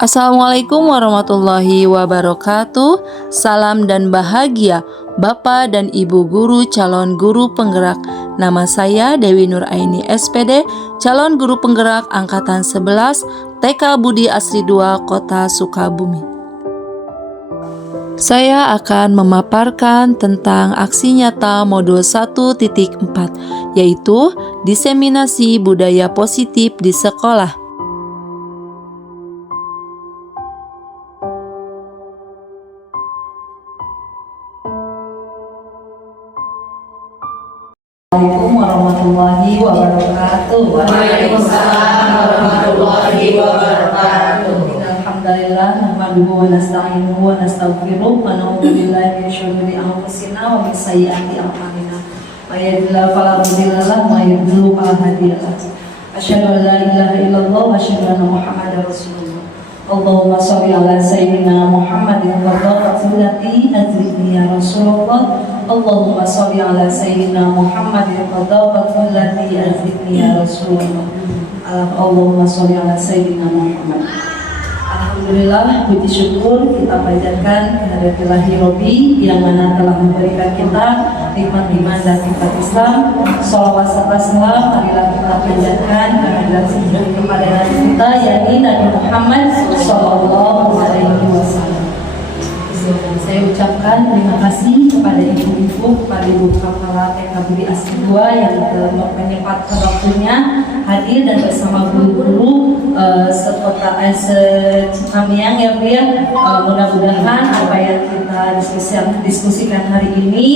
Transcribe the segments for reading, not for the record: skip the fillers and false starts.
Assalamualaikum warahmatullahi wabarakatuh. Salam dan bahagia Bapak dan Ibu guru calon guru penggerak. Nama saya Dewi Nuraini SPD, calon guru penggerak angkatan 11 TK Budi Asri 2 Kota Sukabumi. Saya akan memaparkan tentang aksi nyata modul 1.4, yaitu diseminasi budaya positif di sekolah. Assalamualaikum warahmatullahi wabarakatuh. Waalaikumsalam warahmatullahi wabarakatuh. Alhamdulillah, nahmaduhu wa nasta'inuhu wa nastaghfiruh wa na'udzu billahi min syururi anfusina wa min sayyiati a'malina. May yahdihillahu fala mudilla lahu wa may yudlil fala hadiya lahu. Asyhadu an la ilaha illallah wa asyhadu anna Muhammadar Rasulullah. Allahumma shalli ala sayyidina Muhammadin wa barakatuhi azridni ya Rasulullah. Allahumma shalli ala sayyidina Muhammadin wa barakatuhi azridni ya Rasulullah. Allahumma shalli ala sayyidina Muhammad. Alhamdulillah, puji syukur kita panjatkan kehadirat Ilahi Robbi yang mana telah memberikan kita nikmat iman dan nikmat Islam. Sholawat serta salam marilah kita panjatkan kehadirat kepada Nabi kita, yakni Nabi Muhammad Sallallahu Alaihi Wasallam. Saya ucapkan terima kasih kepada ibu-ibu, kepada ibu kepala TK Budi Asri 2 yang telah menyempatkan waktunya hadir dan bersama guru-guru secikamiang ya Bu ya. Mudah-mudahan apa yang kita diskusikan hari ini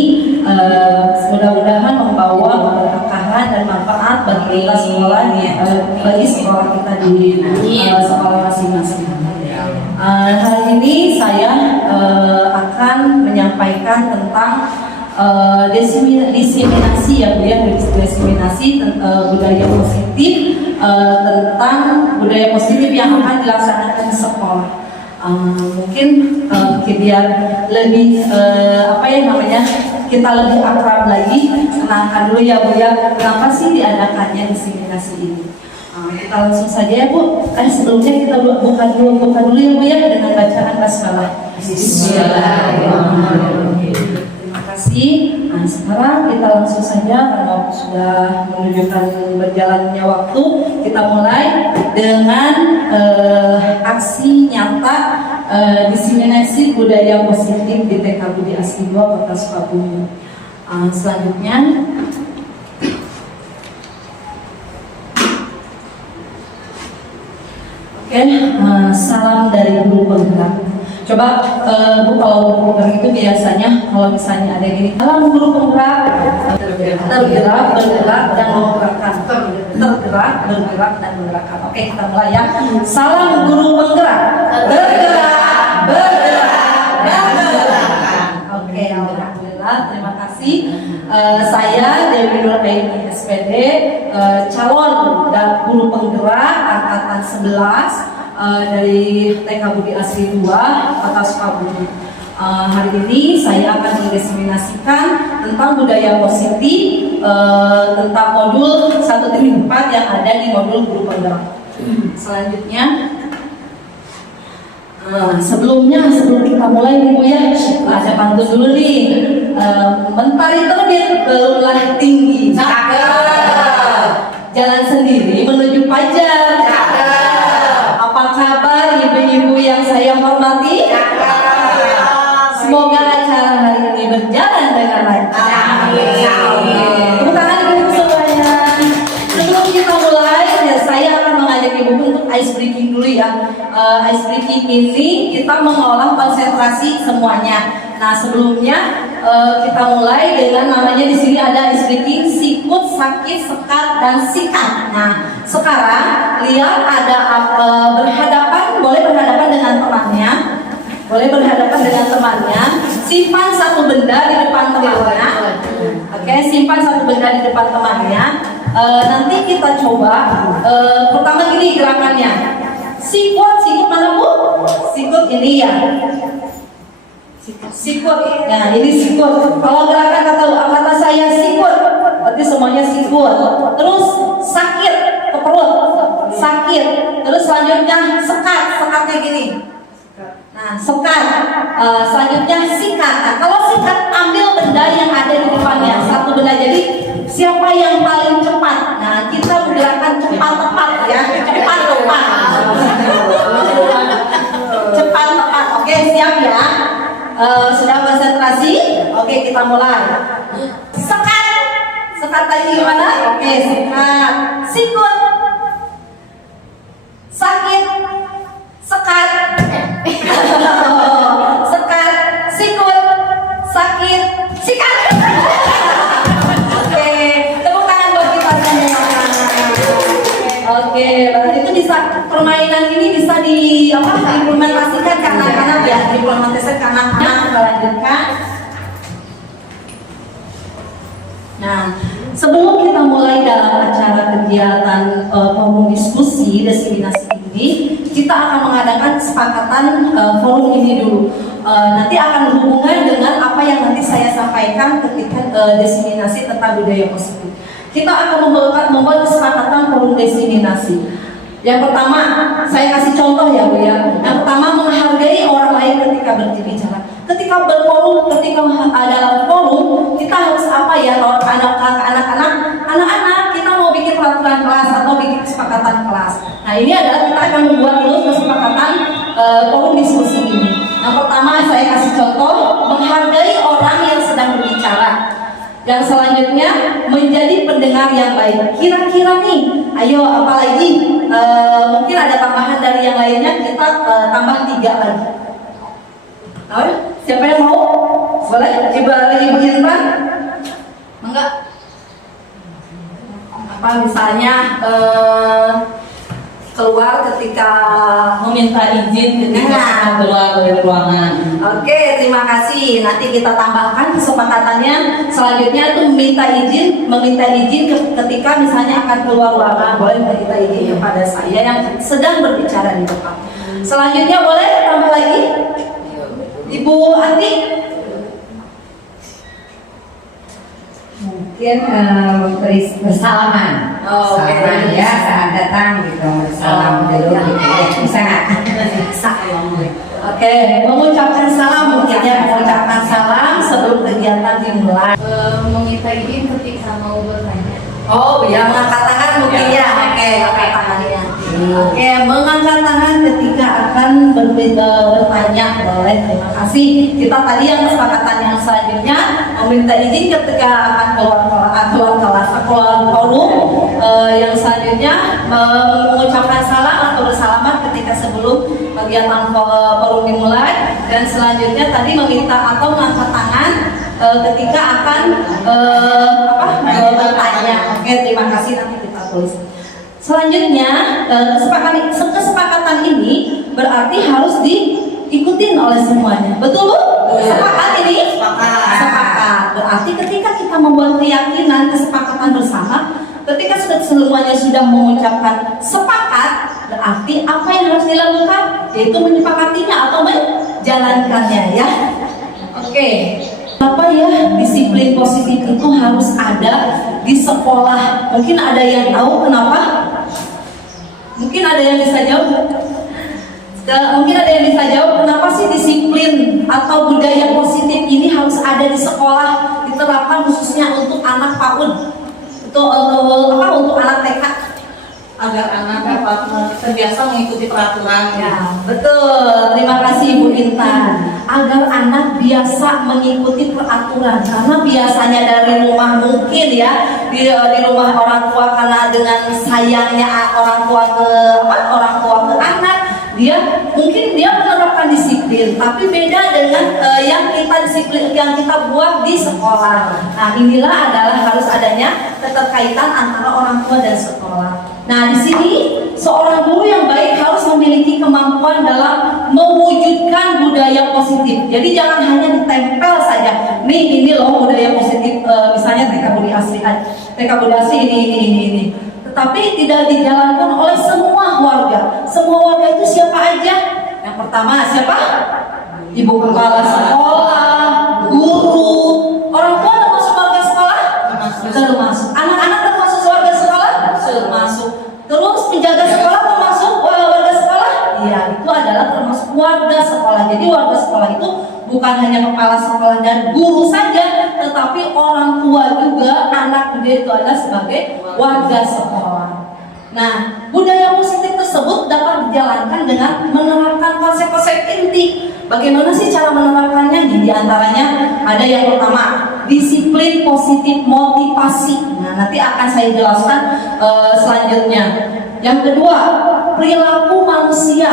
mudah-mudahan membawa keberkahan dan manfaat bagi kita sekolah, bagi sekolah kita di sekolah masing-masing. Hari ini saya akan menyampaikan tentang diseminasi ya Bu ya, diseminasi budaya positif, tentang budaya positif yang akan dilaksanakan di sekolah. Mungkin biar lebih kita lebih akrab lagi, kenalkan dulu ya Bu ya, kenapa sih diadakannya diseminasi ini. Kita langsung saja ya Bu. Sebelumnya kita buka dulu ya Bu ya dengan bacaan basmalah. Bismillahirrahmanirrahim. Terima kasih. Sekarang kita langsung saja karena sudah menunjukkan berjalannya waktu, kita mulai dengan aksi nyata diseminasi budaya positif di TK Budi Asri 2 Kota Sukabumi. Selanjutnya salam dari guru penggerak. Coba Bu, kalau guru penggerak itu biasanya kalau misalnya ada gini, salam guru penggerak, tergerak, bergerak dan menggerakkan. Tergerak, bergerak dan menggerakkan. Oke, kita mulai ya. Salam guru penggerak, bergerak, bergerak dan menggerakkan. Oke, alhamdulillah, terima kasih. Saya Dewi Nuraini SPD, calon dan guru penggerak angkatan 11 dari TK Budi Asri 2 Kota Sukabumi. Hari ini saya akan mendiseminasikan tentang budaya positif, tentang modul 1.4 yang ada di modul guru penggerak. Selanjutnya, sebelum kita mulai nih Bu ya, ada pantun dulu nih. Mentari terbit belumlah tinggi, cakep. Jalan sendiri menuju fajar, cakep. Apa kabar ibu-ibu yang saya hormati? Cakep. Semoga acara hari ini berjalan dengan lancar. Tepuk tangan ibu semuanya. Sebelum kita mulai, ya, saya akan mengajak ibu untuk ice breaking dulu ya. Ice breaking ini kita mengolah konsentrasi semuanya. Nah, sebelumnya kita mulai dengan namanya di sini ada ice breaking, sikut, sakit, sekat, dan sikat. Nah, sekarang lihat ada boleh berhadapan dengan temannya. Boleh berhadapan dengan temannya. Simpan satu benda di depan temannya. Oke, simpan satu benda di depan temannya. Nanti kita coba. Pertama gini gerakannya. Sikut mana Bu? Sikut ini ya. Sikut. Nah, ini sikut. Kalau gerakan kata saya sikut, berarti semuanya sikut. Terus sakit ke perut. Sakit. Terus selanjutnya sekatnya gini. Nah, sekat. Selanjutnya sikat. Nah, kalau sikat ambil benda yang ada di depannya, satu benda. Jadi siapa yang paling cepat? Nah, kita menggerakkan cepat tepat ya, cepat tepat. Cepat tepat. Oke, siap ya. Sudah konsentrasi? Oke, kita mulai. Sekat. Sekat tadi gimana? Oke, sekat. Sikut. Sakit. Sekat. Sekat. Sikut. Sakit. Sikat. Oke, tepuk tangan buat kita semua. Oke, berarti itu bisa, permainan ini bisa diimplementasikan ke anak-anak ya, diimplementasikan ke anak-anak. Kita lanjutkan. Nah, sebelum kita mulai dalam acara kegiatan forum diskusi diseminasi ini, kita akan mengadakan kesepakatan forum ini dulu. Nanti akan berhubungan dengan apa yang nanti saya sampaikan ketika diseminasi tentang budaya positif. Kita akan membuat kesepakatan forum diseminasi. Yang pertama, saya kasih contoh ya Bu ya. Yang pertama, menghargai orang lain ketika berbicara. Ketika berforum, ketika dalam forum, kita harus apa ya? Kalau anak-anak, kita mau bikin peraturan kelas atau bikin kesepakatan kelas. Nah, ini adalah kita akan membuat dulu kesepakatan forum diskusi ini. Yang pertama, saya kasih contoh, menghargai orang yang sedang berbicara. Yang selanjutnya, menjadi pendengar yang baik. Kira-kira nih, ayo apalagi mungkin ada tambahan dari yang lainnya, kita tambah 3 lagi. Tahu? Siapa yang mau? Boleh? Ibu Intan? Enggak? Apa misalnya keluar ketika meminta izin ketika keluar dari ruangan. Oke, terima kasih. Nanti kita tambahkan kesepakatannya. Selanjutnya itu meminta izin ketika misalnya akan keluar ruangan. Boleh meminta izin kepada saya yang sedang berbicara di depan. Selanjutnya boleh tambah lagi? Ibu Ati? Mungkin bersalaman. Oh, oke. Ya, saat datang gitu bersalam dulu gitu ya. Bisa nggak? Bisa. Oke, mengucapkan salam mungkin ya, mengucapkan salam sebelum kegiatan dimulai. Meminta izin ketika mau bertanya. Oh ya, mengangkat tangan mungkin ya. Oke, angkat tangannya. Oke, mengangkat tangan ketika akan bertanya. Boleh, terima kasih. Kita tadi yang kesepakatan yang selanjutnya meminta izin ketika akan keluar forum. Yang selanjutnya mengucapkan salam atau bersalaman ketika sebelum kegiatan forum dimulai. Dan selanjutnya tadi meminta atau mengangkat tangan ketika akan bertanya. Oke, terima kasih, nanti kita tulis. Selanjutnya kesepakatan ini berarti harus diikutin oleh semuanya. Betul Bu? Sepakat ini? Sepakat. Berarti ketika kita membuat keyakinan kesepakatan bersama, ketika semuanya sudah mengucapkan sepakat, berarti apa yang harus dilakukan? Yaitu menyepakatinya atau menjalankannya ya. Oke. Apa ya disiplin positif itu harus ada di sekolah? Mungkin ada yang tahu kenapa? Mungkin ada yang bisa jawab. Mungkin ada yang bisa jawab kenapa sih disiplin atau budaya positif ini harus ada di sekolah, diterapkan khususnya untuk anak PAUD, untuk anak TK, Agar anak dapat terbiasa mengikuti peraturan. ya, betul. Terima kasih Ibu Intan. Agar anak biasa mengikuti peraturan, karena biasanya dari rumah mungkin ya di rumah orang tua, karena dengan sayangnya orang tua ke anak, dia mungkin menerapkan disiplin, tapi beda dengan yang kita buat di sekolah. Nah, inilah adalah harus adanya keterkaitan antara orang tua dan sekolah. Nah, di sini seorang guru yang baik harus memiliki kemampuan dalam mewujudkan budaya positif. Jadi jangan hanya ditempel saja. Ini loh budaya positif, misalnya TK Budi Asri ini. Tetapi tidak dijalankan oleh semua warga. Semua warga itu siapa aja? Yang pertama siapa? Ibu kepala sekolah, guru, orang tua termasuk warga sekolah? Termasuk. Anak-anak termasuk warga sekolah? Termasuk. Terus penjaga sekolah termasuk warga sekolah? Iya, itu adalah adalah termasuk warga sekolah. Jadi warga sekolah itu bukan hanya kepala sekolah dan guru saja, tetapi orang tua juga, anak juga itu adalah sebagai warga sekolah. Nah, budaya positif tersebut dapat dijalankan dengan menerapkan konsep-konsep inti. Bagaimana sih cara menerapkannya? Di antaranya ada yang pertama, disiplin positif motivasi. Nah, nanti akan saya jelaskan selanjutnya. Yang kedua, perilaku manusia.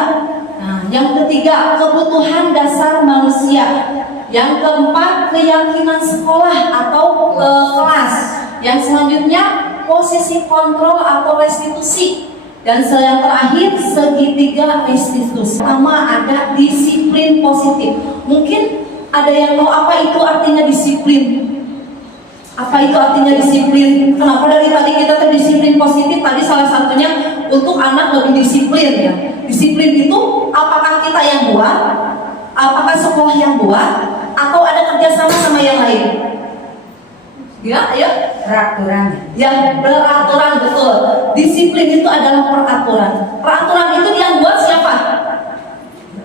Nah, yang ketiga, kebutuhan dasar manusia. Yang keempat, keyakinan sekolah atau kelas. Yang selanjutnya, posisi kontrol atau restitusi. Dan yang terakhir, segitiga restitusi. Pertama ada disiplin positif. Mungkin ada yang tahu apa itu artinya disiplin? Apa itu artinya disiplin? Kenapa dari tadi kita terdisiplin positif? Tadi salah satunya untuk anak lebih disiplin ya. Disiplin itu apakah kita yang buat? Apakah sekolah yang buat? Atau ada kerjasama sama yang lain? Ya, ya. Peraturan. Ya, peraturan, betul. Disiplin itu adalah peraturan. Peraturan itu yang buat siapa?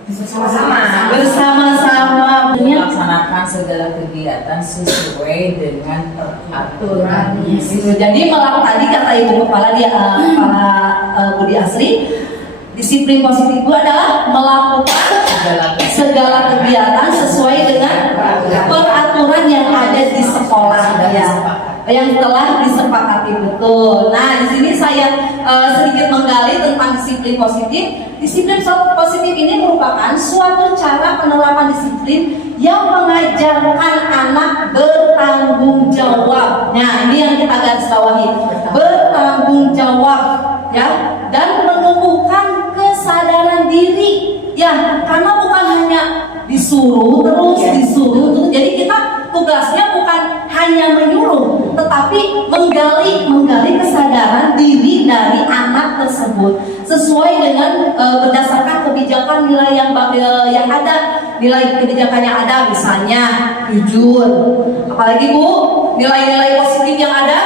Bersama-sama. Bersama-sama. Melaksanakan segala kegiatan sesuai dengan peraturannya. Gitu. Jadi tadi kata ibu kepala Budi Asri, disiplin positif itu adalah melakukan segala kegiatan sesuai dengan peraturan yang ada di sekolah ya, yang telah disepakati, betul. Nah, di sini saya sedikit menggali tentang disiplin positif. Disiplin positif ini merupakan suatu cara penerapan disiplin yang mengajarkan anak bertanggung jawab. Nah, ini yang kita garis bawahi, bertanggung jawab ya, dan menumbuhkan kesadaran diri ya, karena bukan hanya disuruh terus. Jadi kita tugasnya bukan hanya menyuruh, tetapi menggali kesadaran diri dari anak tersebut sesuai dengan berdasarkan kebijakan nilai yang ada, nilai kebijakan yang ada, misalnya jujur. Apalagi Bu, nilai-nilai positif yang ada,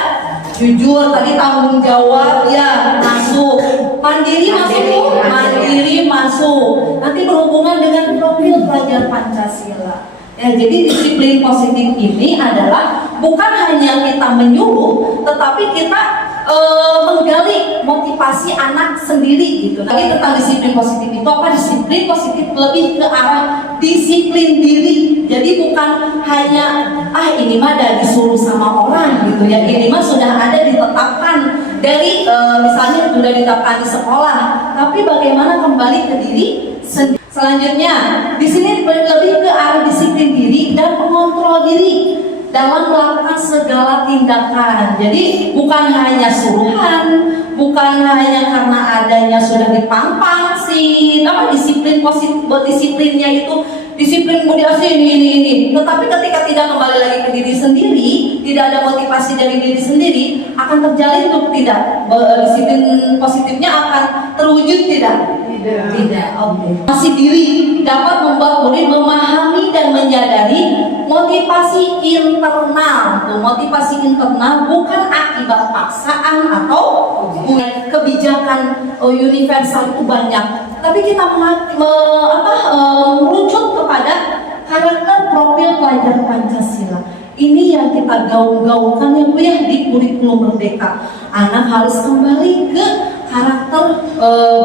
jujur, tadi tanggung jawab ya masuk, mandiri masuk Bu, mandiri masuk. Nanti berhubungan dengan profil pelajar Pancasila. Ya, jadi disiplin positif ini adalah bukan hanya kita menyuruh, tetapi kita menggali motivasi anak sendiri gitu. Lagi tentang disiplin positif itu apa? Disiplin positif lebih ke arah disiplin diri. Jadi bukan hanya ini mah ada disuruh sama orang gitu ya. Ini mah sudah ada ditetapkan dari misalnya sudah ditetapkan di sekolah. Tapi bagaimana kembali ke diri sendiri? Selanjutnya, di sini lebih ke arah disiplin diri dan mengontrol diri dalam melakukan segala tindakan. Jadi bukan hanya suruhan, bukan hanya karena adanya sudah dipampang sih, disiplin positif, disiplinnya itu disiplin kemudian ini. Tetapi ketika tidak kembali lagi ke diri sendiri, tidak ada motivasi dari diri sendiri, akan terjalin atau tidak? Disiplin positifnya akan terwujud tidak? Tidak. Oke. Masih diri dapat membuat murid memahami dan menyadari motivasi internal. Motivasi internal bukan akibat paksaan atau kebijakan universal itu banyak. Tapi kita merujuk kepada karakter profil pelajar Pancasila. Ini yang kita gaung-gaungkan ya Bu ya di kurikulum Merdeka. Anak harus kembali ke karakter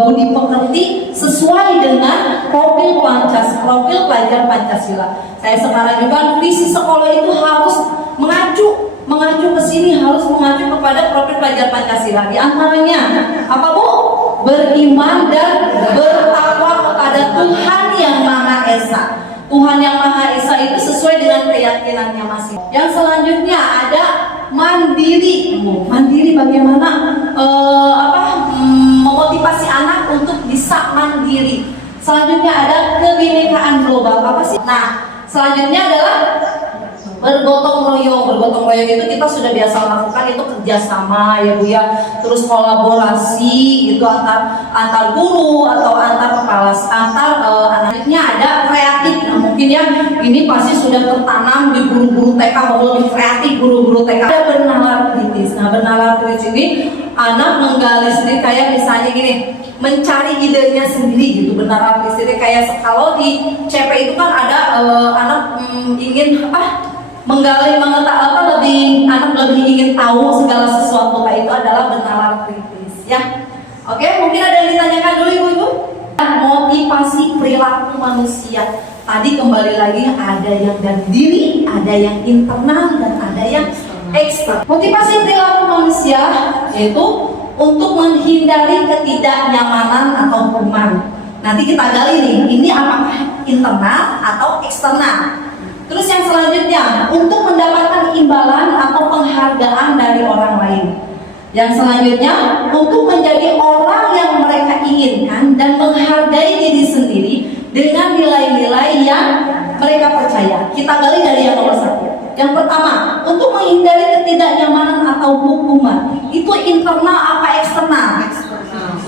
budi pekerti sesuai dengan profil pelajar Pancasila. Saya sekarang juga visi sekolah itu harus mengacu ke sini, harus mengacu kepada profil pelajar Pancasila. Di antaranya apa Bu? Beriman dan bertakwa kepada Tuhan yang Maha Esa. Tuhan yang Maha Esa itu sesuai dengan keyakinannya masing. Yang selanjutnya ada mandiri. Mandiri bagaimana memotivasi anak untuk bisa mandiri. Selanjutnya ada kebinekaan global. Apa sih? Nah, selanjutnya adalah bergotong royong. Bergotong royong itu kita sudah biasa lakukan, itu kerjasama ya Bu ya, terus kolaborasi itu antar guru atau antar kepala anaknya. Ada kreatif. Nah, mungkin ya ini pasti sudah tertanam di guru-guru TK, mau lebih kreatif guru-guru TK. Ada bernalar kritis. Nah, bernalar kritis ini anak menggali sendiri, kayak misalnya gini, mencari idenya sendiri gitu, benar sendiri. Kayak kalau di CP itu kan ada anak ingin menggali, lebih anak lebih ingin tahu segala sesuatu, itu adalah benar kritis ya. Oke, mungkin ada yang ditanyakan dulu ibu-ibu? Motivasi perilaku manusia. Tadi kembali lagi, ada yang dari diri, ada yang internal, dan ada yang eksternal. Motivasi perilaku manusia yaitu untuk menghindari ketidaknyamanan atau hukuman. Nanti kita gali nih, ini apakah internal atau eksternal. Terus yang selanjutnya, untuk mendapatkan imbalan atau penghargaan dari orang lain. Yang selanjutnya, untuk menjadi orang yang mereka inginkan dan menghargai diri sendiri dengan nilai-nilai yang mereka percaya. Kita gali dari yang nomor 1. Yang pertama, untuk menghindari ketidaknyamanan atau hukuman. Itu internal apa eksternal?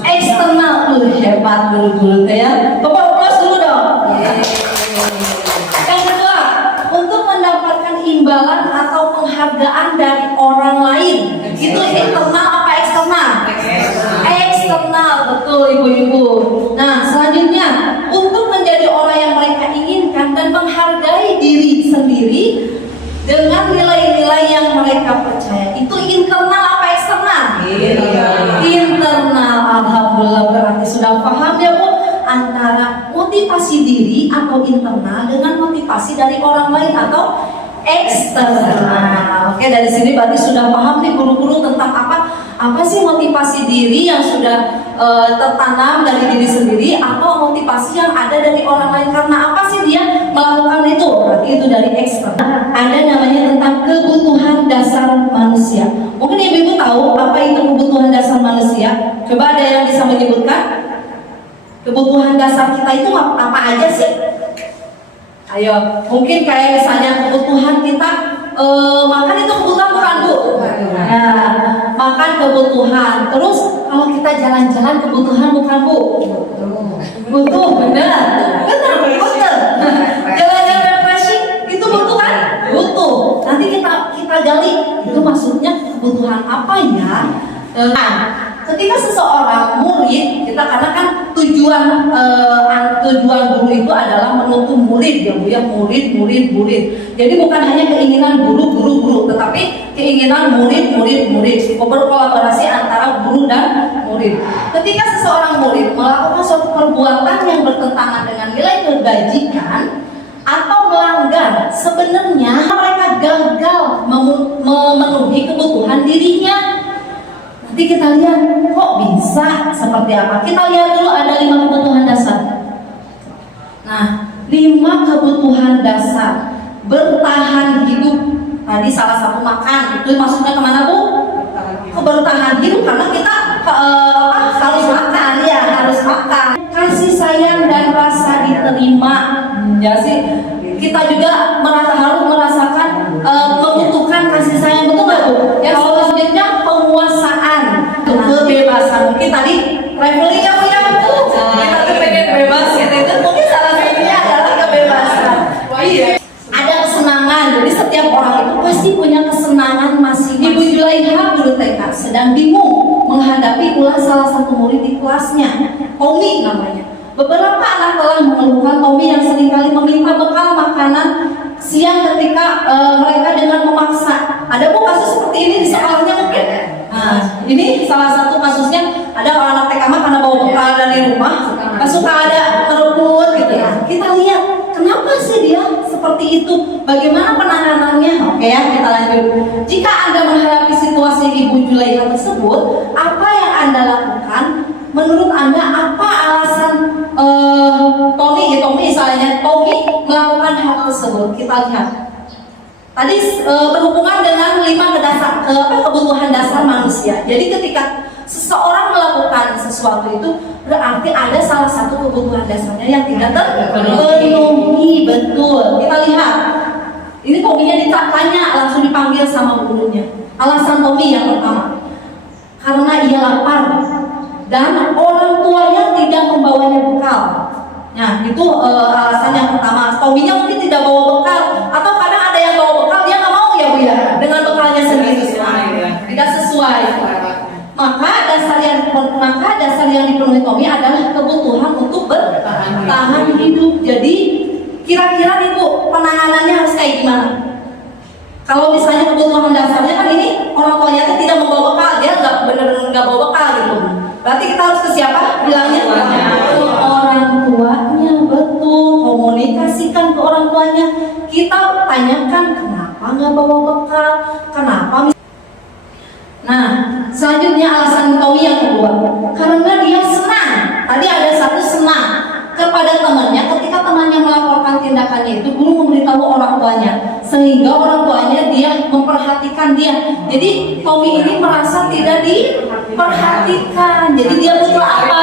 Eksternal. Hebat guru-guru ya. Bapak dulu dong. Yang kedua, untuk mendapatkan imbalan atau penghargaan dari orang lain. Itu internal apa eksternal? Eksternal, betul ibu-ibu. Nah, selanjutnya, untuk menjadi orang yang mereka inginkan dan menghargai diri sendiri dengan nilai-nilai yang mereka percaya. Itu internal apa eksternal? Internal. Alhamdulillah, berarti sudah paham ya Bu, antara motivasi diri atau internal dengan motivasi dari orang lain atau eksternal. Oke, dari sini berarti sudah paham nih guru-guru tentang apa sih motivasi diri yang sudah tertanam dari diri sendiri atau motivasi yang ada dari orang lain. Karena apa sih dia melakukan itu? Berarti itu dari eksternal. Ada namanya tentang kebutuhan dasar manusia. Mungkin ibu-ibu tahu apa itu kebutuhan dasar manusia? Coba ada yang bisa menyebutkan? Kebutuhan dasar kita itu apa aja sih? Ayo, mungkin kayak misalnya kebutuhan kita makan itu kebutuhan bukan Bu? Nah, makan kebutuhan. Terus kalau kita jalan-jalan kebutuhan bukan Bu? Butuh, benar. Betul. Jalan-jalan refreshing itu butuh kan? Butuh. Nanti kita gali itu maksudnya kebutuhan apa ya? Ketika seseorang murid, kita karena kan tujuan guru itu adalah menuntun murid ya Bu ya, murid. Jadi bukan hanya keinginan guru, tetapi keinginan murid. Berkolaborasi antara guru dan murid. Ketika seseorang murid melakukan suatu perbuatan yang bertentangan dengan nilai kebajikan atau melanggar, sebenarnya mereka gagal memenuhi kebutuhan dirinya. Nanti kita lihat kok bisa seperti apa. Kita lihat dulu ada 5 kebutuhan dasar. Nah, 5 kebutuhan dasar bertahan hidup. Tadi salah satu makan, itu maksudnya kemana Bu? Bertahan hidup karena kita harus makan ya, harus makan. Kasih sayang dan rasa diterima. Ya sih, kita juga harus merasakan membutuhkan kasih sayang, betul nggak Bu? Yang selanjutnya penguasaan, kebebasan. Mungkin tadi traveling ya Bu ya Bu. Kita tuh pengen bebas gitu. Itu mungkin salah satunya adalah kebebasan. Iya. Ada kesenangan. Jadi setiap orang itu pasti punya kesenangan masing-masing. Ibu Julaiha guru TK sedang bingung menghadapi ulah salah satu murid di kelasnya. Tommy namanya. Beberapa anak telah mengeluhkan Tommy yang seringkali meminta bekal makanan siang ketika mereka dengan memaksa. Ada Bu kasus seperti ini di sekolahnya mungkin? Nah, ini salah satu kasusnya. Ada anak TK karena bawa bekal dari rumah, suka ada ngerebut gitu ya. Kita lihat kenapa sih dia seperti itu? Bagaimana penanganannya? Oke ya, kita lanjut. Jika Anda menghadapi situasi Ibu Julaiha tersebut, apa yang Anda lakukan? Menurut Anda apa alasan Tommy melakukan hal tersebut? Kita lihat. Tadi berhubungan dengan 5 kebutuhan dasar manusia. Jadi ketika seseorang melakukan sesuatu itu berarti ada salah satu kebutuhan dasarnya yang tidak terpenuhi. Betul. Kita lihat. Ini Tommy-nya ditanya, langsung dipanggil sama gurunya. Alasan Tommy yang pertama, karena ia lapar dan orang tuanya tidak membawanya bekal. Nah, itu alasan yang pertama. Tommy-nya mungkin tidak bawa bekal, atau kadang ada yang bawa bekal dia nggak mau ya Bu ya, dengan bekalnya sendiri. Tidak sesuai. Maka maka dasar yang dipenuhi Tommy adalah kebutuhan untuk bertahan hidup. Jadi kira-kira Ibu penanganannya harus kayak gimana? Kalau misalnya kebutuhan dasarnya kan ini orang tuanya itu tidak membawa bekal, dia nggak benar-benar nggak bawa bekal gitu. Berarti kita harus ke siapa? Bilangnya ke orang tuanya, betul. Komunikasikan ke orang tuanya. Kita tanyakan kenapa nggak bawa bekal, kenapa. Nah, selanjutnya alasan Tommy yang kedua, karena dia senang. Tadi ada satu senang kepada temannya. Ketika temannya melaporkan tindakannya itu, guru memberitahu orang tuanya, sehingga orang tuanya dia memperhatikan dia. Jadi Tommy ini merasa tidak diperhatikan. Jadi dia butuh apa?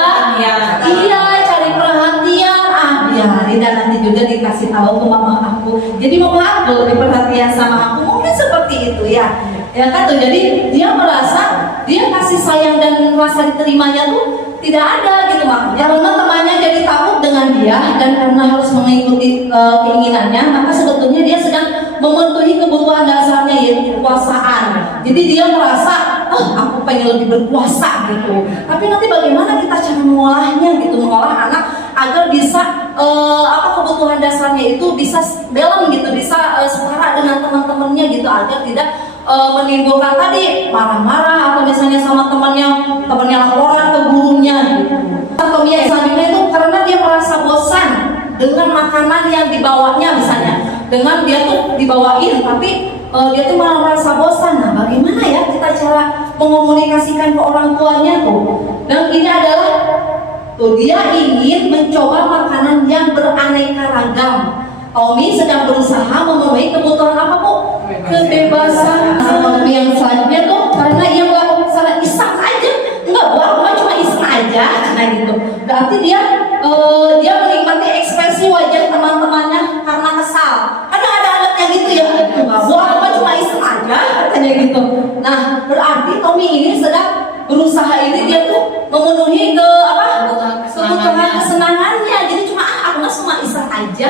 Iya, cari perhatian. Biarin dan nanti juga dikasih tahu ke mama aku. Jadi mama aku lebih perhatian sama aku. Mungkin seperti itu ya. Ya kan tuh. Jadi dia merasa dia kasih sayang dan rasa diterimanya tuh tidak ada gitu mak. Karena temannya jadi takut dengan dia dan karena harus mengikuti keinginannya, maka sebetulnya dia sedang memenuhi kebutuhan dasarnya yaitu kekuasaan. Jadi dia merasa, aku pengen lebih berkuasa gitu. Tapi nanti bagaimana kita cara mengolahnya gitu, mengolah anak agar bisa kebutuhan dasarnya itu bisa balance gitu, bisa setara dengan teman-temannya gitu, agar tidak menimbulkan tadi marah-marah atau misalnya sama temannya laporan ke gurunya gitu. Atau ya selanjutnya itu karena dia merasa bosan dengan makanan yang dibawanya, misalnya dengan dia tuh dibawain tapi dia tuh malah merasa bosan. Nah bagaimana ya kita cara mengomunikasikan ke orang tuanya tuh? Dan ini adalah tuh dia ingin mencoba makanan yang beraneka ragam. Tommy sedang berusaha memenuhi kebutuhan apa Bu? Kebebasan. Tommy yang selanjutnya tuh karena ia melakukan secara iseng aja, enggak Bu, aku cuma iseng aja, nah gitu. Berarti dia menikmati ekspresi wajah teman-temannya karena kesal. Kadang ada anak yang gitu ya, enggak Bu, aku cuma iseng aja, katanya gitu. Nah berarti Tommy ini sedang berusaha ini dia tuh memenuhi kebutuhan kesenangannya. Jadi cuma aku cuma iseng aja,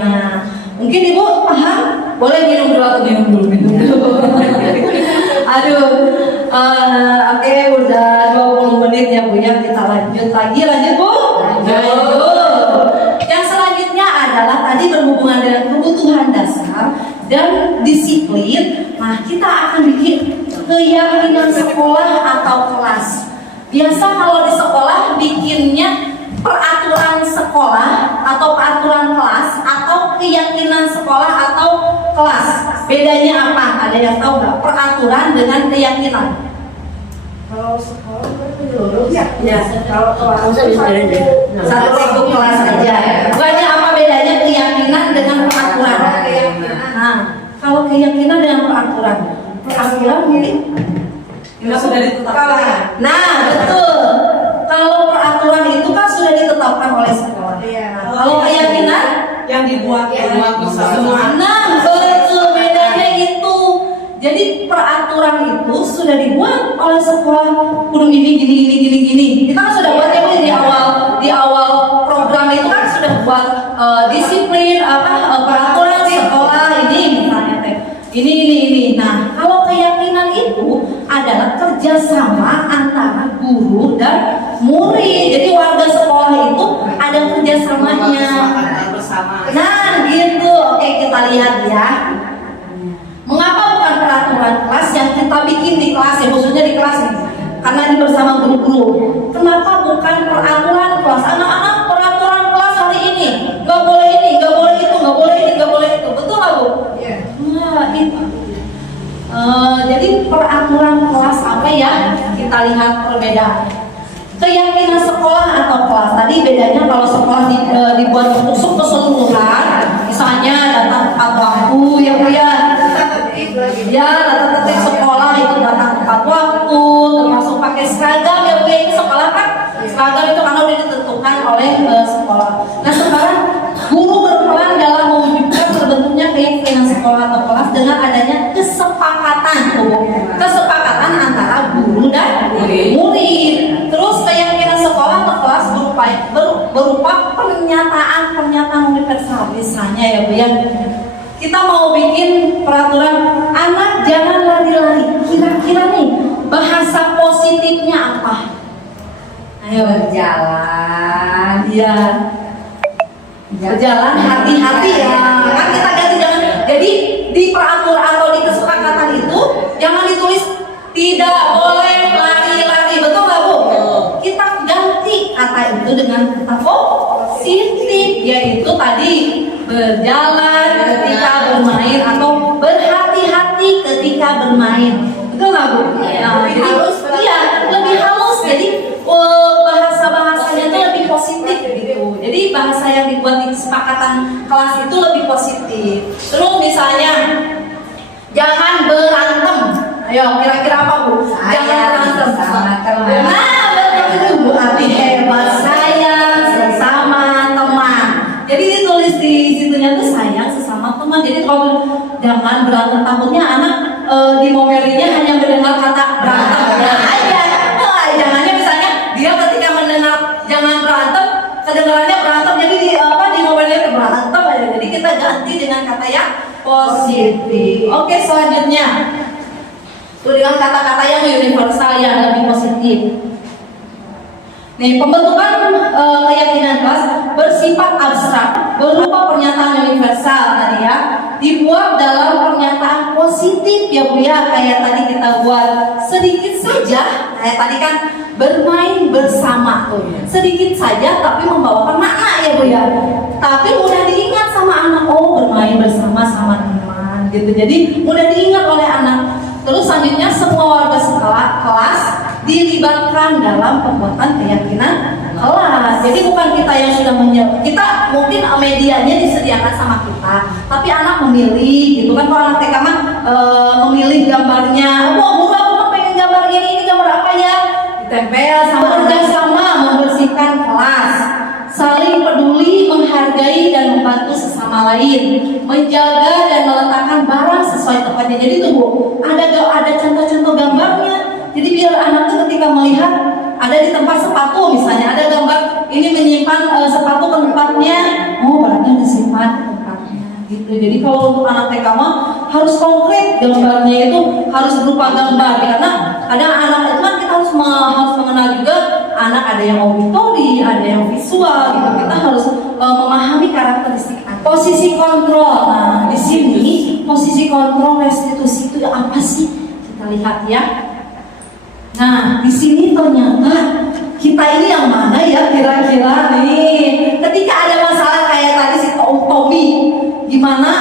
nah mungkin Ibu paham? Boleh minum dulu atau minum dulu. Aduh, oke, udah 20 menit ya Bu ya, kita lanjut Bu. Lanjut. Yang selanjutnya adalah tadi berhubungan dengan kebutuhan dasar dan disiplin. Nah kita akan bikin keyakinan sekolah atau kelas. Biasa kalau di sekolah bikinnya peraturan sekolah atau peraturan kelas atau keyakinan sekolah atau kelas. Bedanya apa? Ada yang tahu nggak? Peraturan dengan keyakinan. Kalau sekolah itu Ya. kalau kelas Satu kelas saja. Bukannya apa bedanya keyakinan dengan peraturan? Nah, kalau keyakinan dengan peraturan, peraturan mungkin sudah ditetapkan. Nah, betul. Kalau peraturan itu kan sudah ditetapkan oleh sekolah. Kalau keyakinan Yang dibuat bersama. nah, betul, bedanya itu. Jadi peraturan itu sudah dibuat oleh sekolah. Kudu gini. Kita kan sudah buat ya di awal program itu kan sudah buat disiplin peraturan sekolah ini misalnya teh. Ini. Nah, kalau keyakinan itu adalah kerjasama antara guru dan murid. Jadi warga sekolah itu ada kerjasamanya. Nah, gitu. Oke, kita lihat ya. Mengapa bukan peraturan kelas yang kita bikin di kelas ya, khususnya di kelas nih? Karena ini bersama guru-guru. Kenapa bukan peraturan kelas? Anak-anak peraturan kelas hari ini nggak boleh ini, nggak boleh itu, nggak boleh ini, nggak boleh itu. Betul nggak Bu? Iya. Nah, itu. Jadi peraturan kelas apa ya? Kita lihat perbedaan. Keyakinan sekolah atau kelas. Tadi bedanya kalau sekolah dibuat untuk keseluruhan, misalnya datang tepat waktu ya Bu ya. Ya, data tertib sekolah itu datang tepat waktu, termasuk pakai seragam ya Bu ya. Ini sekolah kan seragam itu karena udah ditentukan oleh sekolah. Nah sekarang guru berperan dalam mewujudkan terbentuknya keyakinan sekolah atau kelas dengan adanya kesepakatan kesepakatan antara guru dan murid. Terus keyakinan sekolah atau kelas berupa pernyataan universal. Misalnya ya Bu ya, kita mau bikin peraturan anak jangan lari-lari. Kira-kira nih bahasa positifnya apa? Ayo. Berjalan. Iya. Berjalan hati-hati ya. Kan kita ganti jangan. Jadi di peraturan atau di kesepakatan itu jangan ditulis tidak boleh lari-lari, betul nggak Bu? Kita ganti kata itu dengan kata positif, yaitu tadi berjalan ketika bermain atau berhati-hati ketika bermain, betul nggak Bu? Nah, jadi iya lebih halus, jadi bahasa-bahasanya itu lebih positif gitu. Jadi bahasa yang dibuat di kesepakatan kelas itu lebih positif. Terus misalnya jangan berantem. Ayo, kira-kira apa Bu? Jangan berantem sama teman. Nah, betul itu Bu. Arti hebat sayang sesama teman. Jadi ditulis di situnya tuh sayang sesama teman. Jadi kalau jangan berantem, takutnya anak dimomelinya hanya mendengar kata berantem. Nah, aja. Nah, jangannya misalnya dia ketika mendengar jangan berantem, kedengarannya berantem, jadi dimomelnya ke berantem aja. Jadi kita ganti dengan kata yang positif. Oke, selanjutnya dengan kata-kata yang universal yang lebih positif. Nih, pembentukan keyakinan kelas bersifat abstrak berupa pernyataan universal tadi ya, dibuat dalam pernyataan positif ya Bu ya, kayak tadi kita buat sedikit saja. Kayak tadi kan bermain bersama tuh, sedikit saja tapi membawakan makna ya Bu ya. Tapi mudah diingat sama anak, oh bermain bersama sama teman gitu. Jadi mudah diingat oleh anak. Terus selanjutnya semua warga sekolah kelas dilibatkan dalam pembuatan keyakinan kelas. Jadi bukan kita yang sudah kita mungkin medianya disediakan sama kita, tapi anak memilih gitu kan. Kalau anak TK mah memilih gambarnya. Bu, aku pengen gambar ini gambar apa ya? Ditempel sama kerjasama membersihkan kelas, saling peduli, menghargai dan membantu sesama lain, menjaga dan meletakkan barang sesuai tempatnya. Jadi tuh Bu, ada contoh-contoh gambarnya. Jadi biar anak tuh ketika melihat ada di tempat sepatu misalnya, ada gambar ini menyimpan sepatu ke tempatnya, oh berarti disimpan ke tempatnya gitu. Jadi kalau untuk anak TK mah harus konkret, gambarnya itu harus berupa gambar, karena kadang anak itu kan kita harus mengenal juga anak, ada yang auditori, ada yang visual gitu. Kita harus memahami karakteristik anak. Posisi kontrol. Nah, di sini posisi kontrol restitusi itu apa sih? Kita lihat ya. Nah, di sini ternyata kita ini yang mana ya kira-kira nih? Ketika ada masalah kayak tadi si Tommy, gimana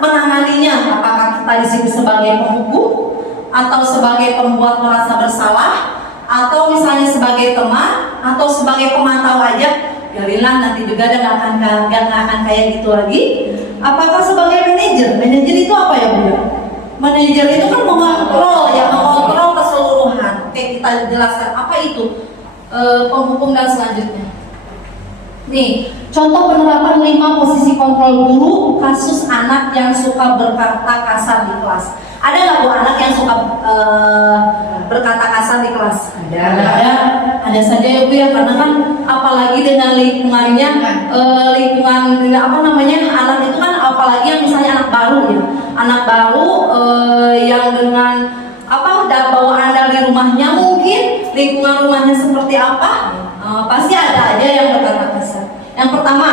menanganinya? Apakah kita di sini sebagai penghukum atau sebagai pembuat merasa bersalah, atau misalnya sebagai teman atau sebagai pemantau aja? Biarinlah nanti juga dia nggak akan kayak gitu lagi. Apakah sebagai manajer? Manajer itu apa ya Bu? Manajer itu kan mengontrol keseluruhan. Oke, kita jelaskan apa itu penghukum dan selanjutnya. Nih, contoh penerapan 5 posisi kontrol guru kasus anak yang suka berkata kasar di kelas. Ada nggak Bu anak yang suka berkata kasar di kelas? Ada saja ya Bu ya, karena kan apalagi dengan lingkungannya, lingkungan apa namanya, anak itu kan apalagi yang misalnya anak baru ya, anak baru yang dengan apa bawaan dari rumahnya, mungkin lingkungan rumahnya seperti apa, pasti ada aja yang berkata kasar. Yang pertama,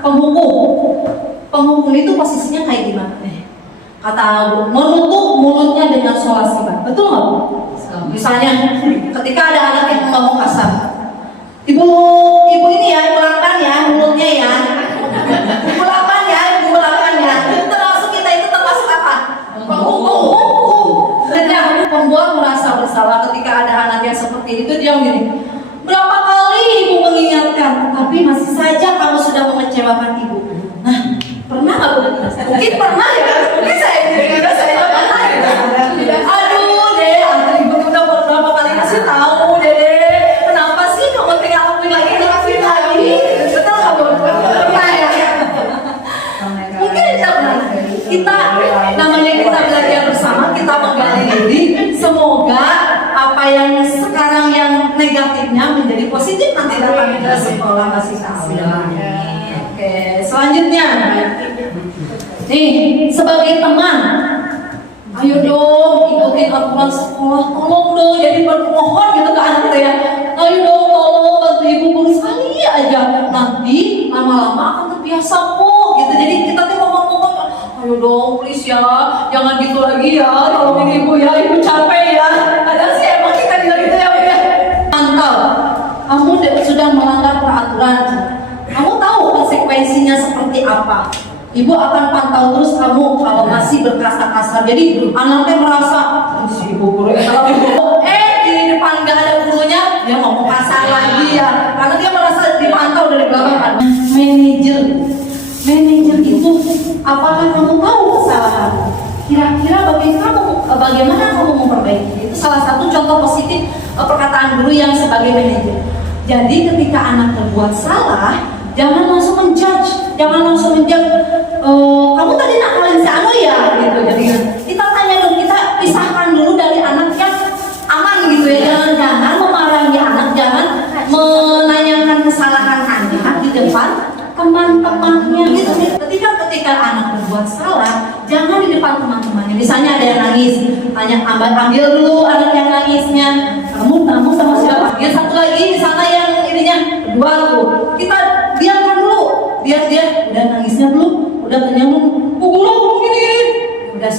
penghukum itu posisinya kayak gimana? Kata menutup mulutnya dengan solasiban, betul nggak Bu? Misalnya ketika ada anak yang ngomong kasar, ibu ini ya, ibu lakukan ya mulutnya ya, ibu lakukan ya, termasuk kita itu termasuk apa? Penghukum. Dan pembuat merasa bersalah ketika ada anak yang seperti itu, dia gini, berapa kali ibu mengingatkan, tapi masih saja kamu sudah mengecewakan ibu. Nah, pernah nggak Bu? Mungkin pernah ya, mungkin saya pernah ya. Aduh deh, ibu udah berapa kali kasih tahu deh, kenapa sih kamu tinggal lakuin lagi, betul nggak Bu? Pernah ya? Mungkin kita namanya kita belajar bersama, kita menggali diri, semoga apa yang sekarang yang negatifnya menjadi positif nanti datang ke sekolah masing-masing. Oke, selanjutnya nih, sebagai teman, ayo dong ikutin aturan sekolah, tolong dong, jadi bermohon gitu ke anak ya, ayo dong tolong lama-lama akan terbiasa kok gitu. Jadi kita tuh ngomong-ngomong, ayo dong please ya, jangan gitu lagi ya, tolongin ibu ya, ibu capek ya. Padahal sih emang kita bilang gitu ya, Bu ya. Mantap, kamu sudah melanggar peraturan. Kamu tahu konsekuensinya seperti apa? Ibu akan pantau terus kamu kalau masih berkasa-kasar. Jadi anaknya merasa si ibu guru di depan nggak ada gurunya, dia ngomong kasar lagi ya, karena dia merasa dipantau dari belakang kan. Manajer itu, apakah kamu tahu kesalahan? Kira-kira bagaimana kamu memperbaiki? Itu salah satu contoh positif perkataan guru yang sebagai manajer. Jadi ketika anak berbuat salah, jangan langsung menjudge, kamu tadi nakalin si Anu ya, gitu. Jadi kita tanya dulu, kita pisahkan dulu dari anak yang aman gitu ya. Jangan memarahi anak, jangan menanyakan kesalahan anak di depan teman-temannya gitu. Ketika anak berbuat salah, jangan di depan teman-temannya. Misalnya ada yang nangis, tanya ambil dulu anak yang nangisnya. Kamu sama siapa? Dia satu lagi di sana yang ininya kedua tuh. Kita diamkan dulu. Dia udah nangisnya belum? Udah kenyang belum? Guru gini. Udah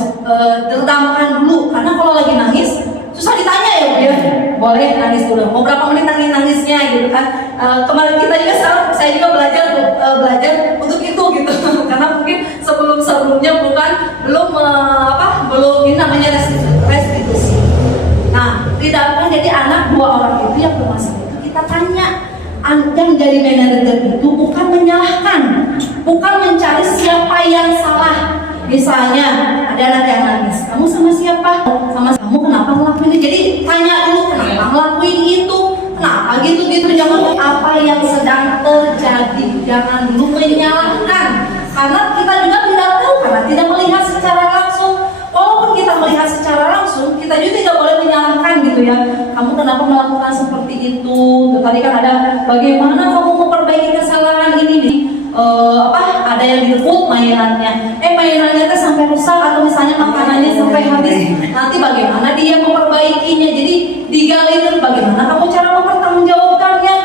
terdamkan dulu. Karena kalau lagi nangis susah ditanya ya, dia boleh nangis dulu. Mau berapa menit nangisnya gitu kan? Kemarin kita juga saya juga belajar untuk itu gitu. Karena mungkin sebelumnya belum ini namanya restitusi. Nah, tidak akan jadi anak dua orang itu yang bermasalah itu kita tanya. Yang jadi manajer itu bukan menyalahkan, bukan mencari siapa yang salah. Misalnya ada anak yang nangis, kamu sama siapa? Sama kamu, kenapa ngelakuin itu? Jadi tanya dulu kenapa ngelakuin itu, kenapa gitu. Jangan apa yang sedang terjadi, jangan dulu menyalahkan. Karena kita juga tidak tahu, karena tidak melihat secara langsung. Walaupun kita melihat secara langsung, kita juga tidak boleh menyalahkan gitu ya. Kamu kenapa melakukan seperti itu? Tuh, tadi kan ada bagaimana kamu memperbaiki kesalahan ini. Ada yang direbut mainannya. Mainannya itu sampai rusak atau misalnya makanannya sampai habis. Nanti bagaimana dia memperbaikinya? Jadi digali dulu bagaimana kamu cara mempertanggungjawabkannya.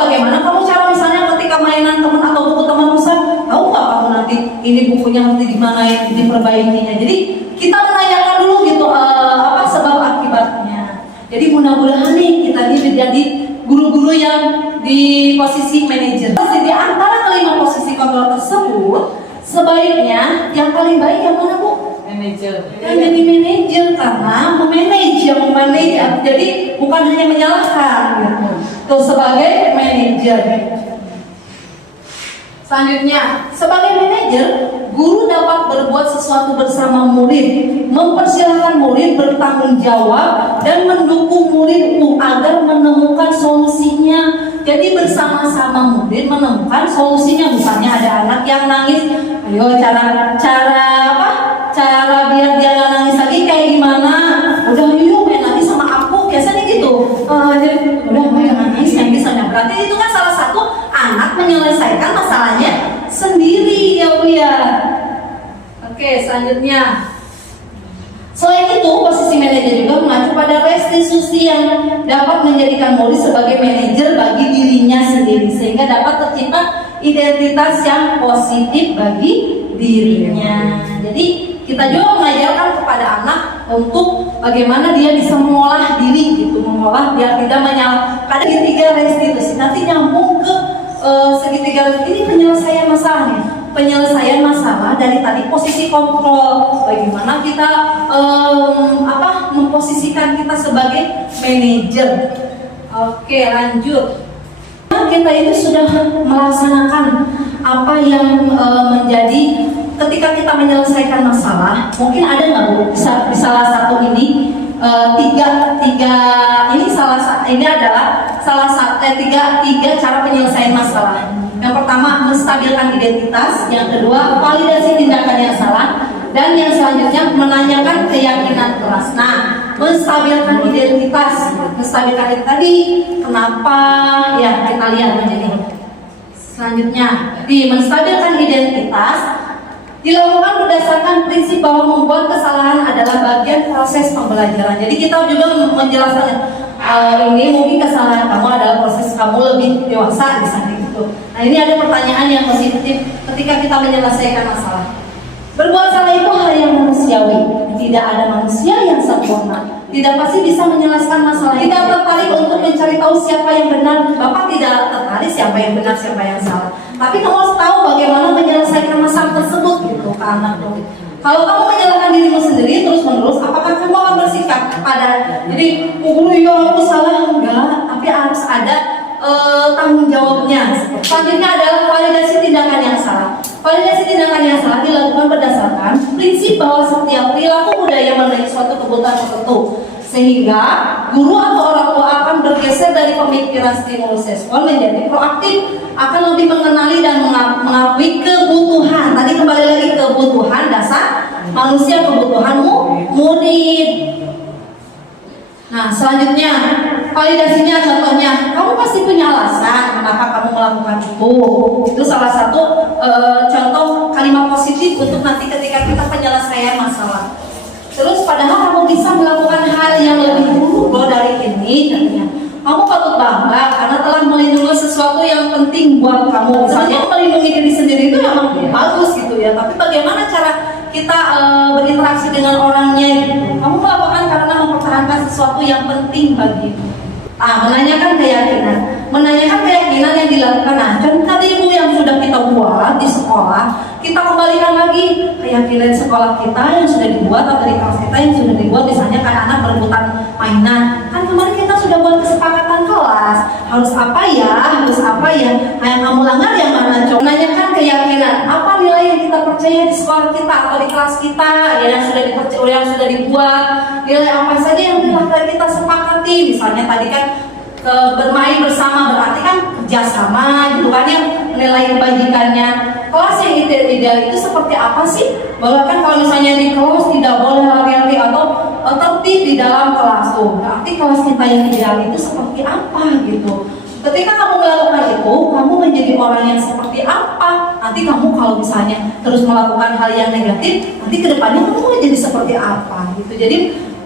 Bagaimana kamu cara misalnya ketika mainan teman atau buku teman rusak, tahu nggak kamu nanti ini bukunya nanti gimana yang diperbaikinya. Jadi kita menanyakan dulu gitu sebab akibatnya. Jadi mudah-mudahan nih kita jadi guru-guru yang di posisi manajer. Di antara kelima posisi kontrol tersebut, sebaiknya yang paling baik yang mana, Bu? Manajer. Yang jadi manajer, karena memanage. Jadi bukan hanya menyalahkan gitu. Tuh sebagai manajer. Selanjutnya, sebagai manajer, guru dapat berbuat sesuatu bersama murid, mempersilahkan murid bertanggung jawab dan mendukung murid agar menemukan solusinya. Jadi bersama-sama murid menemukan solusinya. Misalnya ada anak yang nangis, ayo cara biar dia nggak nangis lagi kayak gimana? Udah yuk main lagi sama aku, biasanya gitu. Jadi udah main nangis yang misalnya. Berarti itu kan salah satu anak menyelesaikan masalahnya sendiri ya Bu ya. Oke, selanjutnya. Selain itu, posisi manajer juga mengacu pada restitusi yang dapat menjadikan murid sebagai manajer bagi dirinya sendiri sehingga dapat tercipta identitas yang positif bagi dirinya. Jadi kita juga mengajarkan kepada anak untuk bagaimana dia bisa mengolah diri gitu, mengolah biar tidak menyalahkan segitiga restitusi. Nanti nyambung ke segitiga ini penyelesaian masalahnya. Penyelesaian masalah dari tadi posisi kontrol, bagaimana kita memposisikan kita sebagai manajer. Oke, lanjut. Kita itu sudah melaksanakan apa yang menjadi ketika kita menyelesaikan masalah. Mungkin ada nggak Bu? Di salah satu ini tiga ini adalah tiga cara penyelesaian masalah. Yang pertama, menstabilkan identitas. Yang kedua, validasi tindakan yang salah. Dan yang selanjutnya, menanyakan keyakinan keras. Nah, menstabilkan identitas. Menstabilkan tadi, kenapa? Ya, kita lihat ini. Selanjutnya, di menstabilkan identitas dilakukan berdasarkan prinsip bahwa membuat kesalahan adalah bagian proses pembelajaran. Jadi kita juga menjelaskan ini mungkin kesalahan kamu adalah proses kamu lebih dewasa misalnya gitu. Nah ini ada pertanyaan yang positif ketika kita menyelesaikan masalah. Berbuat salah itu hal yang manusiawi. Tidak ada manusia yang sempurna. Tidak pasti bisa menyelesaikan masalah. Tidak tertarik untuk mencari tahu siapa yang benar. Bapak tidak tertarik siapa yang benar, siapa yang salah. Tapi kamu harus tahu bagaimana menyelesaikan masalah tersebut gitu ke anak dong. Kalau kamu menyalahkan dirimu sendiri terus menerus, apakah kamu akan bersikap pada jadi guru ya aku salah enggak? Tapi harus ada tanggung jawabnya. Selanjutnya adalah validasi tindakan yang salah. Validasi tindakan yang salah dilakukan berdasarkan prinsip bahwa setiap perilaku budaya memenuhi suatu kebutuhan tertentu, sehingga guru atau orang tua akan bergeser dari pemikiran stimulus respon menjadi proaktif, akan lebih mengenali dan mengakui kebutuhan. Tadi kembali lagi kebutuhan dasar manusia, kebutuhanmu murid. Nah selanjutnya validasinya, contohnya kamu pasti punya alasan kenapa kamu melakukan itu. Itu salah satu contoh kalimat positif untuk nanti ketika kita penyelesaian masalah. Terus padahal kamu bisa melakukan hal yang lebih dulu dari ini, katanya kamu patut bangga karena telah melindungi sesuatu yang penting buat kamu. Misalnya melindungi diri sendiri itu memang bagus gitu ya, tapi bagaimana cara kita berinteraksi dengan orangnya gitu. Kamu melakukan karena mempertahankan sesuatu yang penting bagimu. Menanyakan keyakinan yang dilakukan. Nah, contoh tadi Ibu yang sudah kita buat di sekolah, kita kembalikan lagi keyakinan sekolah kita yang sudah dibuat atau di kelas kita yang sudah dibuat. Misalnya kayak anak berebutan mainan, kan kemarin kita sudah buat kesepakatan kelas harus apa ya. Nah, yang kamu langgar yang mana? Coba menanyakan keyakinan, apa nilai yang kita percaya di sekolah kita atau di kelas kita ya, yang sudah dibuat, nilai apa saja yang telah kita sepakati. Misalnya tadi kan bermain bersama berarti kan kerjasama gitu kan, yang menilai kebajikannya. Kelas yang ideal itu seperti apa sih? Bahwa kan kalau misalnya di kelas tidak boleh lari-lari atau tertib di dalam kelas tuh, berarti kelas kita yang ideal itu seperti apa gitu. Ketika kamu melakukan itu, kamu menjadi orang yang seperti apa? Nanti kamu kalau misalnya terus melakukan hal yang negatif, nanti kedepannya kamu jadi seperti apa gitu. Jadi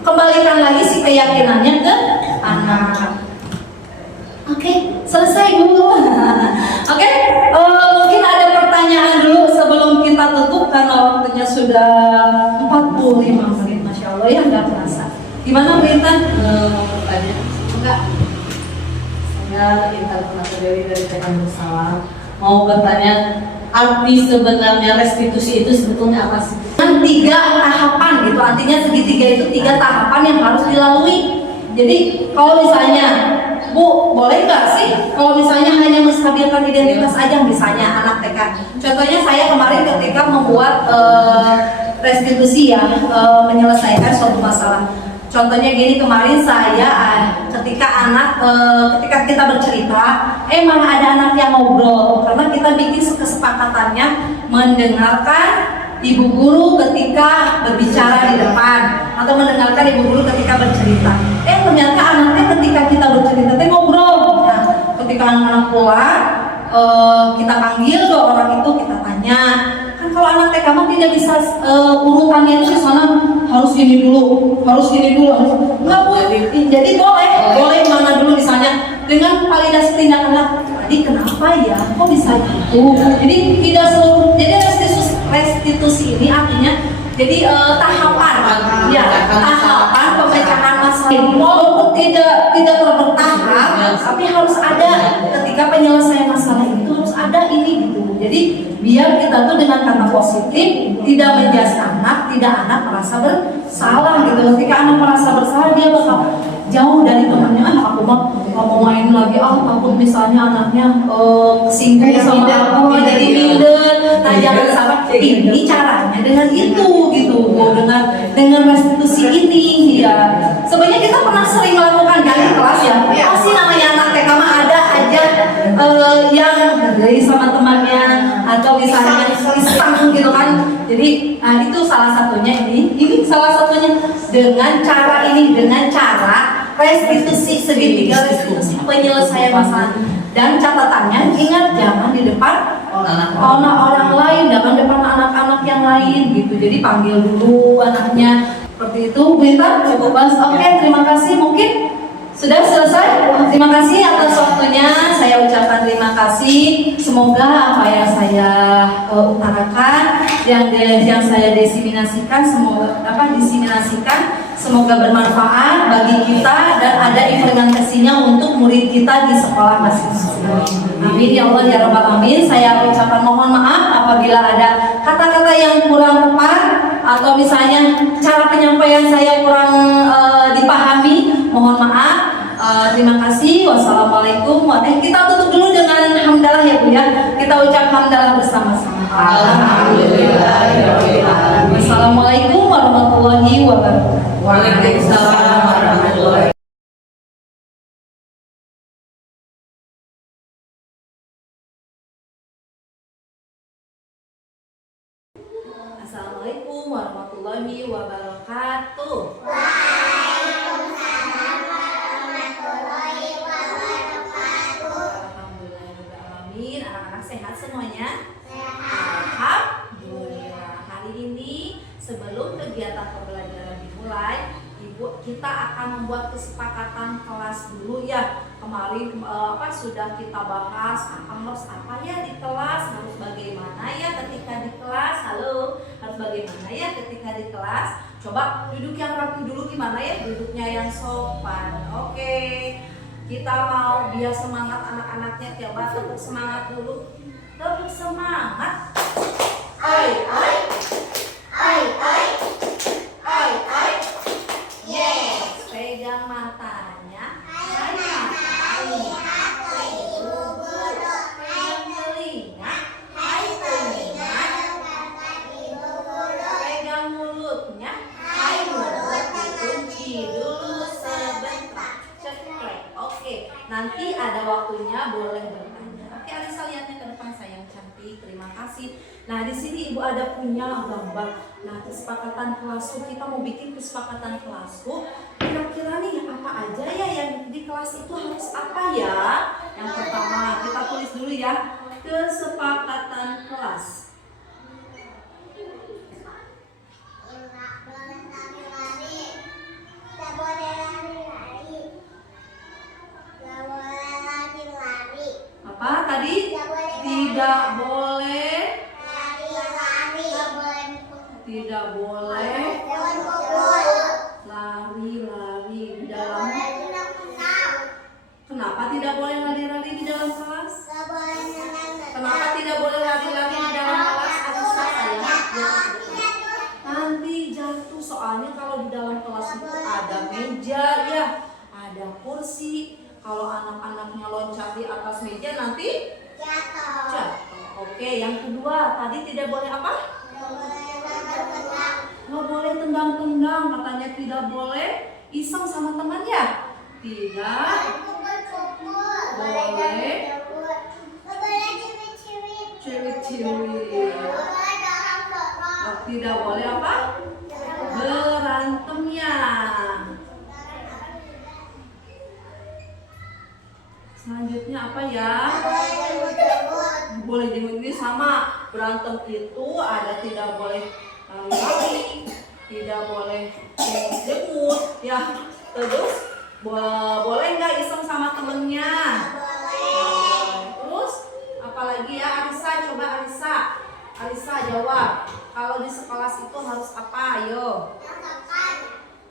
kembalikan lagi si keyakinannya ke anak. Oke, selesai dulu. Oke, mungkin ada pertanyaan dulu sebelum kita tutup karena waktunya sudah 45 menit, Masya Allah ya, nggak terasa. Gimana Bu Intan? Tanya enggak? Saya Intan Penata Dewi dari TK Salam. Mau bertanya, arti sebenarnya restitusi itu sebetulnya apa sih? 3 tahapan gitu, artinya segitiga itu 3 tahapan yang harus dilalui. Jadi kalau misalnya Bu, boleh nggak sih kalau misalnya hanya menstabilkan identitas aja, misalnya anak TK. Contohnya saya kemarin ketika membuat restitusi ya, menyelesaikan suatu masalah. Contohnya gini, kemarin saya ketika kita bercerita, malah ada anak yang ngobrol karena kita bikin kesepakatannya mendengarkan ibu guru ketika berbicara di depan atau mendengarkan ibu guru ketika bercerita. Ternyata anaknya ketika kita bercerita ngobrol. Nah, ketika anak-anak pulang, kita panggil 2 orang itu, kita tanya. Kan kalau anak TK mah tidak bisa urutannya itu di sana harus ini dulu. Enggak Bu. Jadi boleh mana dulu misalnya dengan validasi tindakan. Tadi kenapa ya? Kok bisa gitu? Jadi tidak seluruh. Jadi restitusi ini artinya jadi tahapan pemecahan masalah. Walaupun tidak bertahap, tapi harus ada ketika penyelesaian masalah itu harus ada ini gitu. Jadi biar kita tuh dengan kata positif tidak menjudge anak, tidak anak merasa bersalah gitu. Ketika anak merasa bersalah, dia bakal jauh dari temannya. Aku mah nggak mau main lagi, takut misalnya anaknya kesinggung sama aku, jadi minder. Nah jangan sampai ini caranya dengan itu gitu, dengan restitusi ini ya. Sebenarnya kita pernah sering melakukan dari kelas ya. Pasti namanya anak TK mah ada aja yang dari sama temannya atau misalnya iseng gitu kan. Jadi itu salah satunya ini salah satunya dengan cara restitusi segitiga, restitusi penyelesaian masalah. Dan catatannya ingat jangan di depan orang lain, jangan depan anak-anak yang lain gitu. Jadi panggil dulu anaknya seperti itu. Bu Intan cukup bahas. Oke, terima kasih. Mungkin Sudah selesai? Terima kasih atas waktunya. Saya ucapkan terima kasih. Semoga apa yang saya utarakan, yang saya diseminasikan, semoga bermanfaat bagi kita dan ada implementasinya untuk murid kita di sekolah masing-masing. Amin ya Allah ya Rabbal Alamin. Saya ucapkan mohon maaf apabila ada kata-kata yang kurang tepat atau misalnya cara penyampaian saya kurang dipahami. Mohon maaf. Terima kasih. Wassalamualaikum. Kita tutup dulu dengan hamdalah ya Bu ya. Kita ucap hamdalah bersama-sama. Alhamdulillah. Wassalamualaikum warahmatullahi wabarakatuh. Waalaikumsalam warahmatullahi. Assalamualaikum warahmatullahi wabarakatuh. Alhamdulillahirrahmanirrahim. Anak-anak sehat semuanya? Alhamdulillah. Hari ini sebelum kegiatan pembelajaran dimulai, kita akan membuat kesepakatan kelas dulu ya. Kemarin sudah kita bahas harus apa ya di kelas, harus bagaimana ya ketika di kelas. Halo, harus bagaimana ya ketika di kelas. Coba duduk yang rapi dulu, gimana ya duduknya yang sopan. Oke. Kita mau biar semangat anak-anaknya, coba tetap semangat dulu. Tetap semangat. Oi, oi. Oi, oi. Oi, oi. Yes, pegang matanya. Hai mata. Pegang telinga. Hai telinga. Pegang mulutnya. Hai mulut. Dikunci dulu sebentar. Cekrek. Oke, nanti ada waktunya boleh bertanya. Oke, Alisa lihatnya ke depan sayang cantik. Terima kasih. Nah, di sini Ibu ada punya gambar. Nah, kesepakatan kelasku, kita mau bikin kesepakatan kelasku. Kira-kira nih apa aja ya yang di kelas itu harus apa ya? Yang pertama, kita tulis dulu ya. Kesepakatan kelas. Apa tadi? Tidak boleh. Tidak boleh lari-lari di dalam. Kenapa tidak boleh lari-lari di dalam kelas? Kenapa tidak boleh lari-lari di dalam kelas? Alisa sayang. Nanti jatuh, soalnya kalau di dalam kelas itu ada meja ya, ada kursi. Kalau anak-anaknya loncat di atas meja nanti jatuh. Oke, yang kedua tadi tidak boleh apa? Nggak boleh tendang-tendang, katanya tidak boleh iseng sama teman ya. Tidak boleh ciwit-ciwit. Tidak boleh apa? Berantem ya. Selanjutnya apa ya? Boleh jenguk, ini sama. Berantem itu ada tidak boleh lari-lari, tidak boleh jenguk ya. Terus boleh nggak iseng sama temennya? Terus apalagi ya? Alisa, coba Alisa jawab. Kalau di sekelas itu harus apa? Ayo.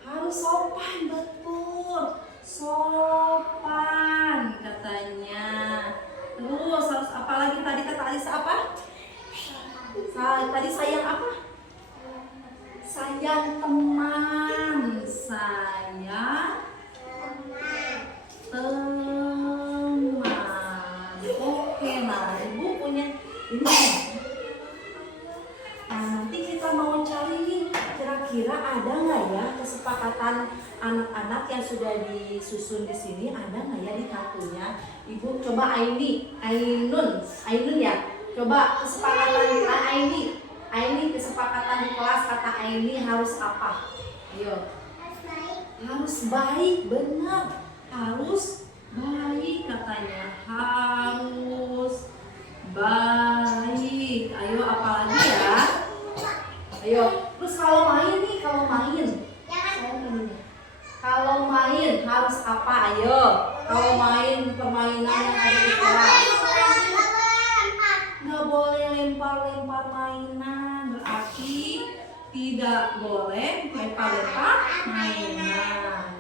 Harus sopan, betul. Sopan katanya. Terus harus apa lagi tadi kata Alisa apa? Tadi sayang apa? Sayang teman. Sayang teman. Oke, nah Ibu punya ini. Nanti kita mau cari nih, kira-kira ada nggak ya kesepakatan anak-anak yang sudah disusun di sini, ada nggak ya di kartunya? Ibu coba Ainun ya. Coba kesepakatan Aini kesepakatan di kelas kata Aini harus apa? Ayo. Harus baik, benar. Harus baik katanya. Harus baik. Ayo apalagi ya? Ayo. Terus kalau main. Kalau main harus apa? Ayo. lempar-lempar mainan. Berarti tidak boleh lempar-lempar mainan.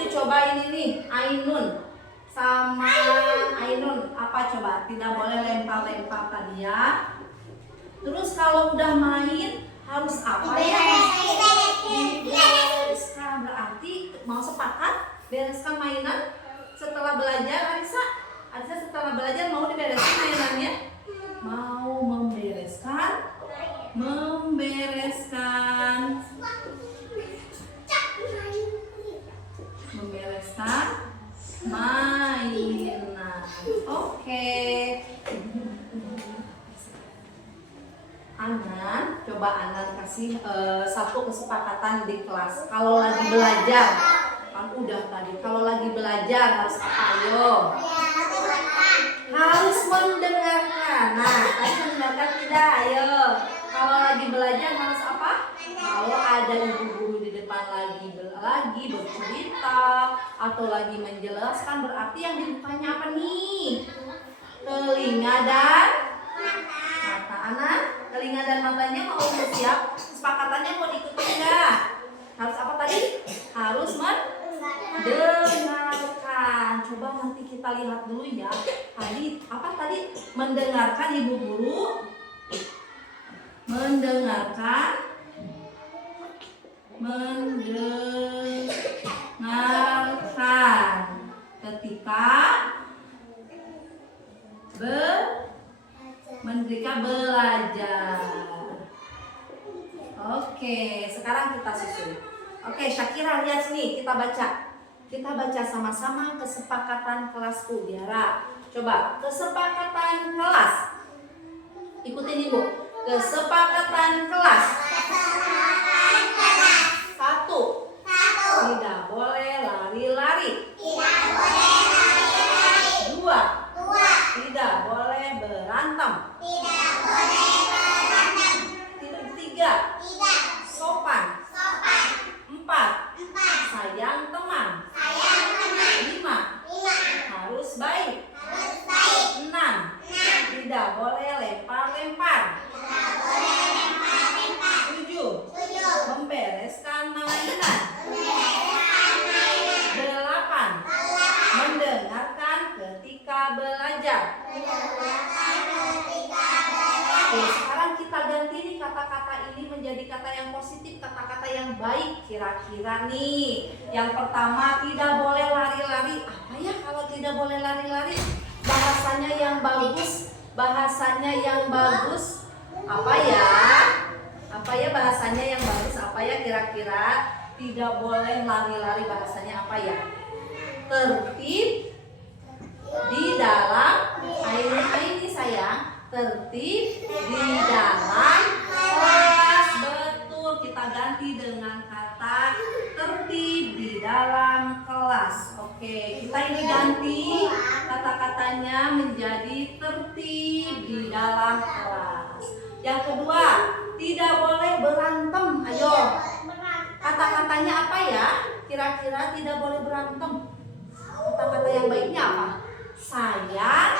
Itu coba ini nih, Ainun sama Ainun apa coba? Tidak boleh lempar-lempar tadi ya. Terus kalau udah main harus apa ya? Dibereskan. Berarti mau sepakat bereskan mainan setelah belajar, Arisa? Arisa setelah belajar mau dibereskan mainannya? Mau membereskan mainan. Oke. Anan, coba Anan kasih satu kesepakatan di kelas. Kalau lagi belajar, kan udah tadi. Kalau lagi belajar harus apa? Ayo. Harus mendengarkan. Nah, tadi mendengarkan tidak? Ayo. Kalau lagi belajar harus apa? Kalau ada ibu guru di depan lagi bercerita atau lagi menjelaskan, berarti yang dibukanya apa nih? Telinga dan mata. Anak, telinga dan matanya mau siap? Kesepakatannya mau diikuti enggak? Harus apa tadi? Harus mendengarkan. Coba nanti kita lihat dulu ya. Tadi apa tadi? Mendengarkan ibu guru. Mendengarkan ketika belajar. Oke, sekarang kita susun. Oke, Syakira lihat sini, kita baca. Kita baca sama-sama kesepakatan kelasku, Biara. Coba, kesepakatan kelas. Ikutin Ibu. Kesepakatan kelas. Satu. Tidak boleh lari-lari. Dua. Tidak boleh berantem. Tiga. Sopan. Empat. Sayang teman. Lima. Harus baik. Enam. Tidak boleh lempar-lempar. Tujuh. Membereskan mainan. Delapan. Mendengarkan ketika belajar. Oke, sekarang kita ganti nih kata-kata ini menjadi kata yang positif, kata-kata yang baik kira-kira nih. Yang pertama, tidak boleh lari-lari. Apa ya kalau tidak boleh lari-lari? Bahasanya yang bagus. Bahasanya yang bagus. Apa ya? Apa ya bahasanya yang bagus? Apa ya kira-kira? Tidak boleh lari-lari, bahasanya apa ya? Tertib di dalam ini sayang. Tertib di dalam kelas. Betul, kita ganti dengan kata tertib di dalam kelas. Oke, kita ini ganti kata-katanya menjadi tertib di dalam kelas. Yang kedua, tidak boleh berantem. Ayo, kata-katanya apa ya? Kira-kira tidak boleh berantem. Kata-kata yang baiknya apa? Sayang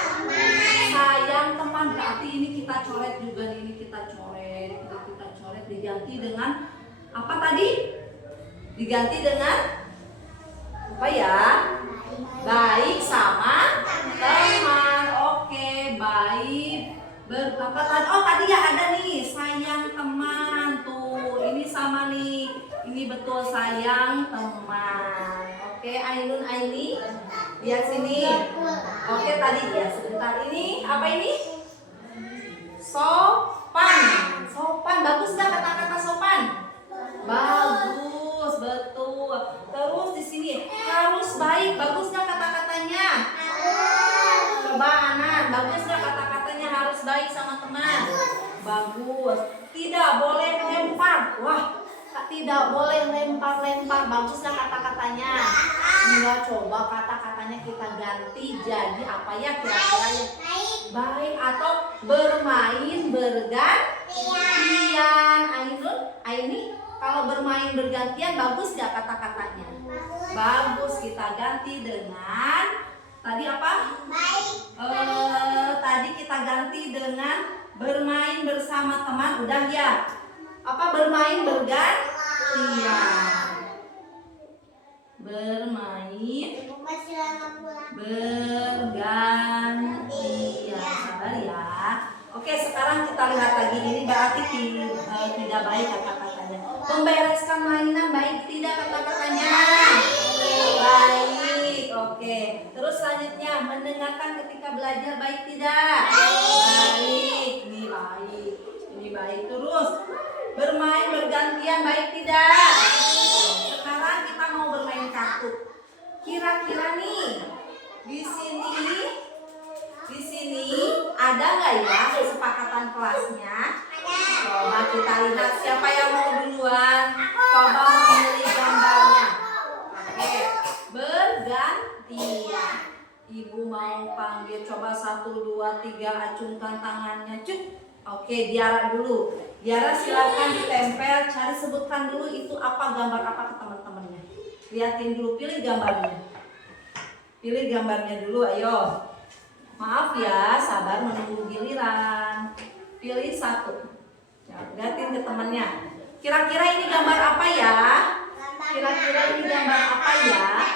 teman. Berarti ini kita coret juga nih, ini kita coret diganti dengan apa tadi? Diganti dengan apa ya? Baik sama teman. Oke, baik berapa tadi? Oh, tadi ya ada nih, sayang teman. Tuh, ini sama nih. Ini betul, sayang teman. Oke, Ainun Aini. Lihat sini. Oke, tadi ya sebentar. Ini apa ini? Sopan. Bagus nggak kata-kata sopan? Bagus, betul. Terus di sini harus baik. Bagus nggak kata-katanya? Coba Anan, bagus nggak kata-katanya harus baik sama teman? Bagus. Tidak boleh lempar. Wah, tidak boleh lempar-lempar. Bagus nggak kata-katanya? Enggak, coba kata-katanya kita ganti jadi apa ya kira-kira ya? Baik atau bermain bergantian. Ainun, Aini, kalau bermain bergantian bagus nggak kata-katanya? Bagus, kita ganti dengan Tadi apa? Tadi kita ganti dengan bermain bersama teman. Udah ya. Apa bermain bergantian? Bermain bergantian. Sabar ya. Oke, sekarang kita lihat lagi. Ini berarti tidak baik kata-katanya. Membereskan mainan baik tidak kata-katanya? Baik. Oke. Terus selanjutnya mendengarkan ketika belajar baik tidak? Baik. Ini baik. Ini baik. Terus bermain bergantian baik tidak? Sekarang kita mau bermain kartu. Kira-kira nih di sini ada nggak ya kesepakatan kelasnya? Coba kita lihat siapa yang mau duluan. Coba memilih gambarnya. Oke, bergantian. Ibu mau panggil, coba 1, 2, 3, acungkan tangannya. Cuk. Oke, Diara dulu. Diara silakan ditempel, cari sebutkan dulu itu apa, gambar apa ke teman-temannya. Liatin dulu, pilih gambarnya. Pilih gambarnya dulu, ayo. Maaf ya, sabar menunggu giliran. Pilih 1. Ya, liatin ke temannya. Kira-kira ini gambar apa ya? Kira-kira ini gambar apa ya?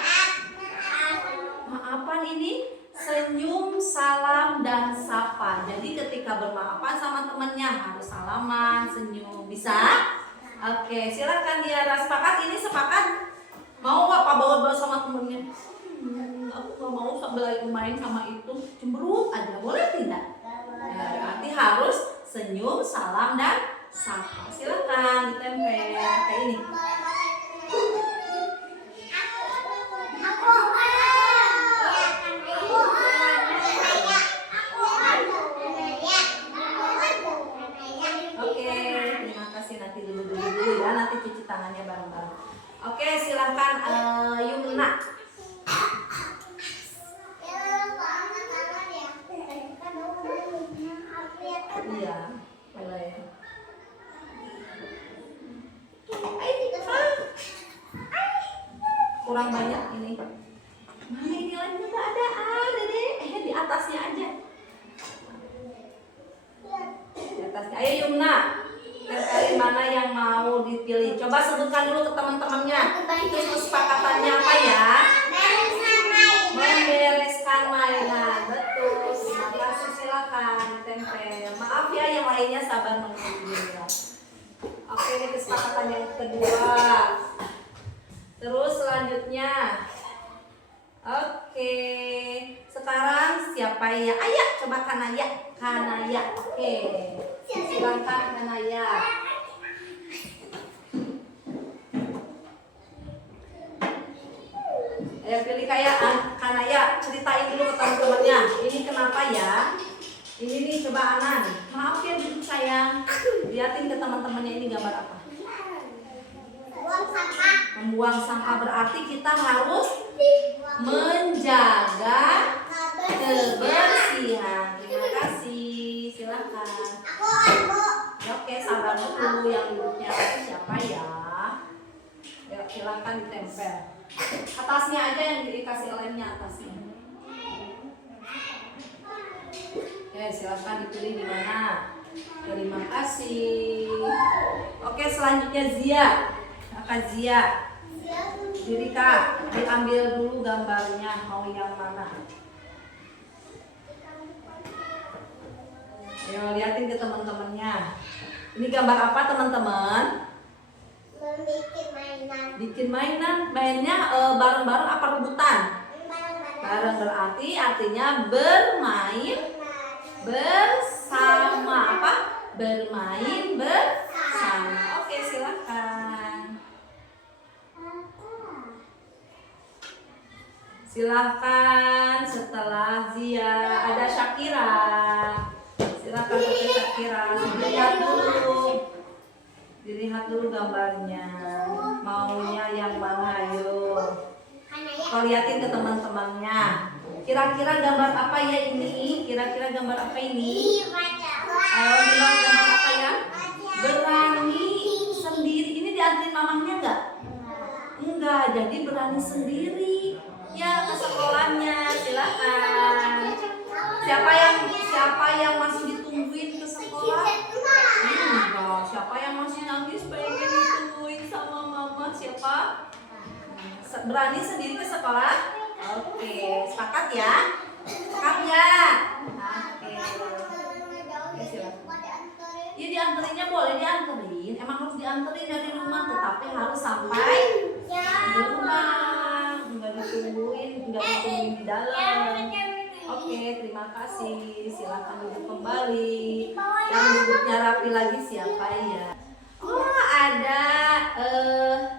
Maafan ini senyum, salam, dan sapa. Jadi ketika bermaafan sama temannya harus salaman, senyum. Bisa? Oke, silakan Diara. Sepakat ini sepakat? Mau nggak Pak bawa sama temennya? Aku nggak mau sambil main sama itu. Cemberut aja, boleh tidak? Ya, berarti harus senyum, salam, dan sapa. Silakan ditempel kayak ini. Oke, terima kasih. Nanti dulu ya, nanti cuci tangannya bareng-bareng. Oke, silakan Yumna. Iya, boleh. Kurang banyak ini. Mana ini lainnya nggak ada, deh. Di atasnya aja. Di atasnya. Ayo Yumna, tempelin mana yang mau dipilih. Coba sebutkan dulu ke teman-temannya. Itu kesepakatannya apa ya? Membereskan mainan. Betul. Terima kasih, silakan ditempel. Maaf ya yang lainnya sabar menunggu ya. Oke, ini kesepakatan yang kedua. Terus selanjutnya. Oke. Sekarang siapa ya? Ayah, coba Kanaya. Kanaya. Oke. Silakan Kanaya. Ayo pilih kayak Kanaya, ceritain dulu ke teman-temannya. Ini kenapa ya? Ini nih, coba Anan. Maaf ya duduk sayang. Liatin ke teman-temannya ini gambar apa? Membuang sampah berarti kita harus menjaga kebersihan. Terima kasih. Silakan. Oke, sabar dulu yang duduknya siapa ya? Ya, silakan ditempel. Atasnya aja yang dikasih lemnya atasnya. Oke, silakan dipilih di mana. Terima kasih. Oke, selanjutnya Zia. Kakak Zia. Jadi Kak, diambil dulu gambarnya, mau yang mana? Ayo liatin ke teman-temannya. Ini gambar apa teman-teman? Bikin mainan. Bikin mainan. Mainnya bareng-bareng apa rebutan? Bareng berarti artinya bermain bersama. Apa? Bermain bersama. Oke, silakan. Silakan setelah Zia ada Syakira. Silakan Tante Syakira. Dilihat dulu. Dilihat dulu gambarnya. Maunya yang mana, ayo. Kau liatin ke teman-temannya. Kira-kira gambar apa ya ini? Kira-kira gambar apa ini? Ayo bilang gambar apa ya? Berani sendiri. Ini dianterin mamahnya enggak? Enggak, jadi berani sendiri. Ya, ke sekolahnya. Silakan. Siapa yang masih ditungguin ke sekolah? Enggak. Siapa yang masih nangis pengen ditungguin sama mama? Siapa? Berani sendiri ke sekolah? Oke, sepakat ya? Sepakat ya? Oke. Ya, silakan. Ya dianterinnya boleh dianterin. Emang harus dianterin dari rumah, tetapi harus sampai di rumah. Enggak ditungguin di dalam. Oke, terima kasih. Silakan duduk kembali. Yang duduknya rapi lagi siapa ya? Oh, ada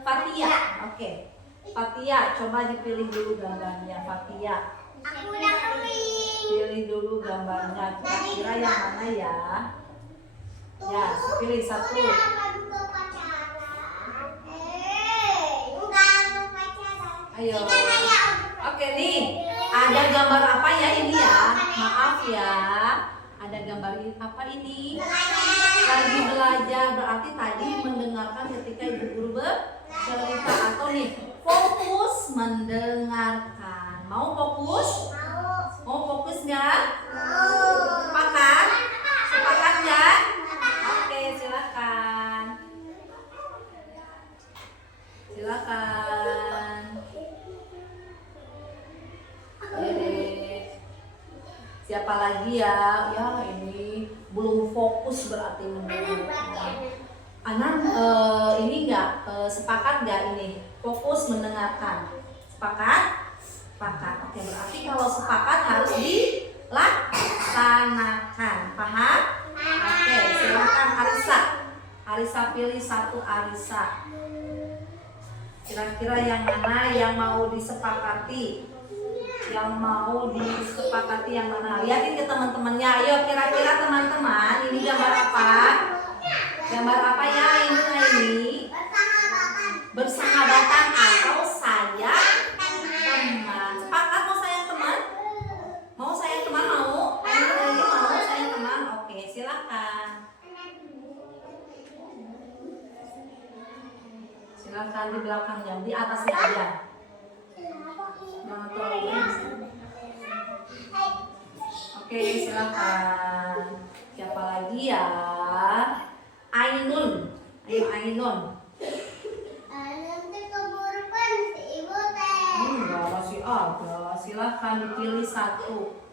Fatia. Oke. Fatia, coba dipilih dulu gambarnya Fatia. Aku udah pilih. Pilih dulu gambarnya. Kira-kira yang mana ya? Ya, pilih satu. Ayo. Oke nih, ada gambar apa ya ini ya? Maaf ya. Ada gambar apa ini? Lagi belajar, berarti tadi mendengarkan ketika ibu guru bercerita atau nih fokus mendengarkan. Mau fokus? Mau fokus nggak? Sepakat? Sepakat ya? Oke, silakan. Silakan. Siapa lagi ya? Ya ini belum fokus berarti mendengar. Anak ini nggak sepakat nggak ini? Fokus mendengarkan. Sepakat? Sepakat. Oke, berarti kalau sepakat harus dilaksanakan. Paham? Oke, silakan Arisa. Arisa pilih satu Arisa. Kira-kira yang mana yang mau disepakati? Yang mau disepakati yang mana? Lihatin ke teman-temannya. Ayo, kira-kira teman-teman ini gambar apa? Gambar apa ya ini? Bersahabatan atau sayang teman. Sepakat mau sayang teman? Mau sayang teman mau? Ayo mau sayang teman? Oke, silakan. Silakan di belakangnya, di atasnya aja. Jangan terlalu banyak. Oke, silakan. Siapa lagi ya? Ainun. Ayo Ainun. Nanti keburu pensi ibu teh. Enggak, masih ada. Silakan dipilih satu.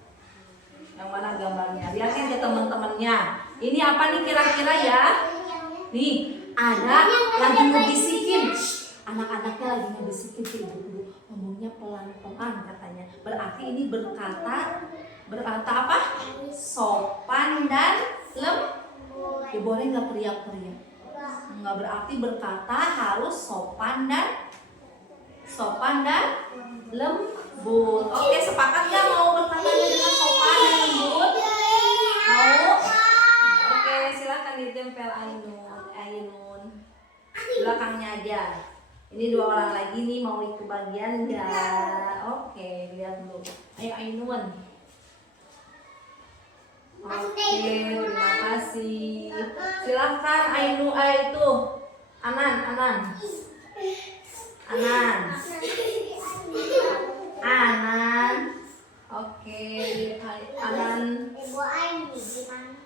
Yang mana gambarnya? Lihatin ke teman-temannya. Ini apa nih kira-kira ya? Nih, ada lagi ngebisikin. Anak-anaknya lagi ngebisikin ke ibu. Ngomongnya pelan-pelan katanya. Berarti ini berkata apa? Sopan dan lembut. Ya boleh nggak teriak-teriak? Nggak, berarti berkata harus sopan dan lembut. Oke, sepakat nggak mau berkatanya dengan sopan dan lembut? Mau? Oke, silakan ditempel Ainun. Belakangnya aja. Ini dua orang lagi nih, mau ikut bagian nggak? Oke, lihat dulu. Ayo Ainun. Oke, terima kasih. Silahkan Ainun, itu Anan. Oke, Anan. Ibu Aini gimana?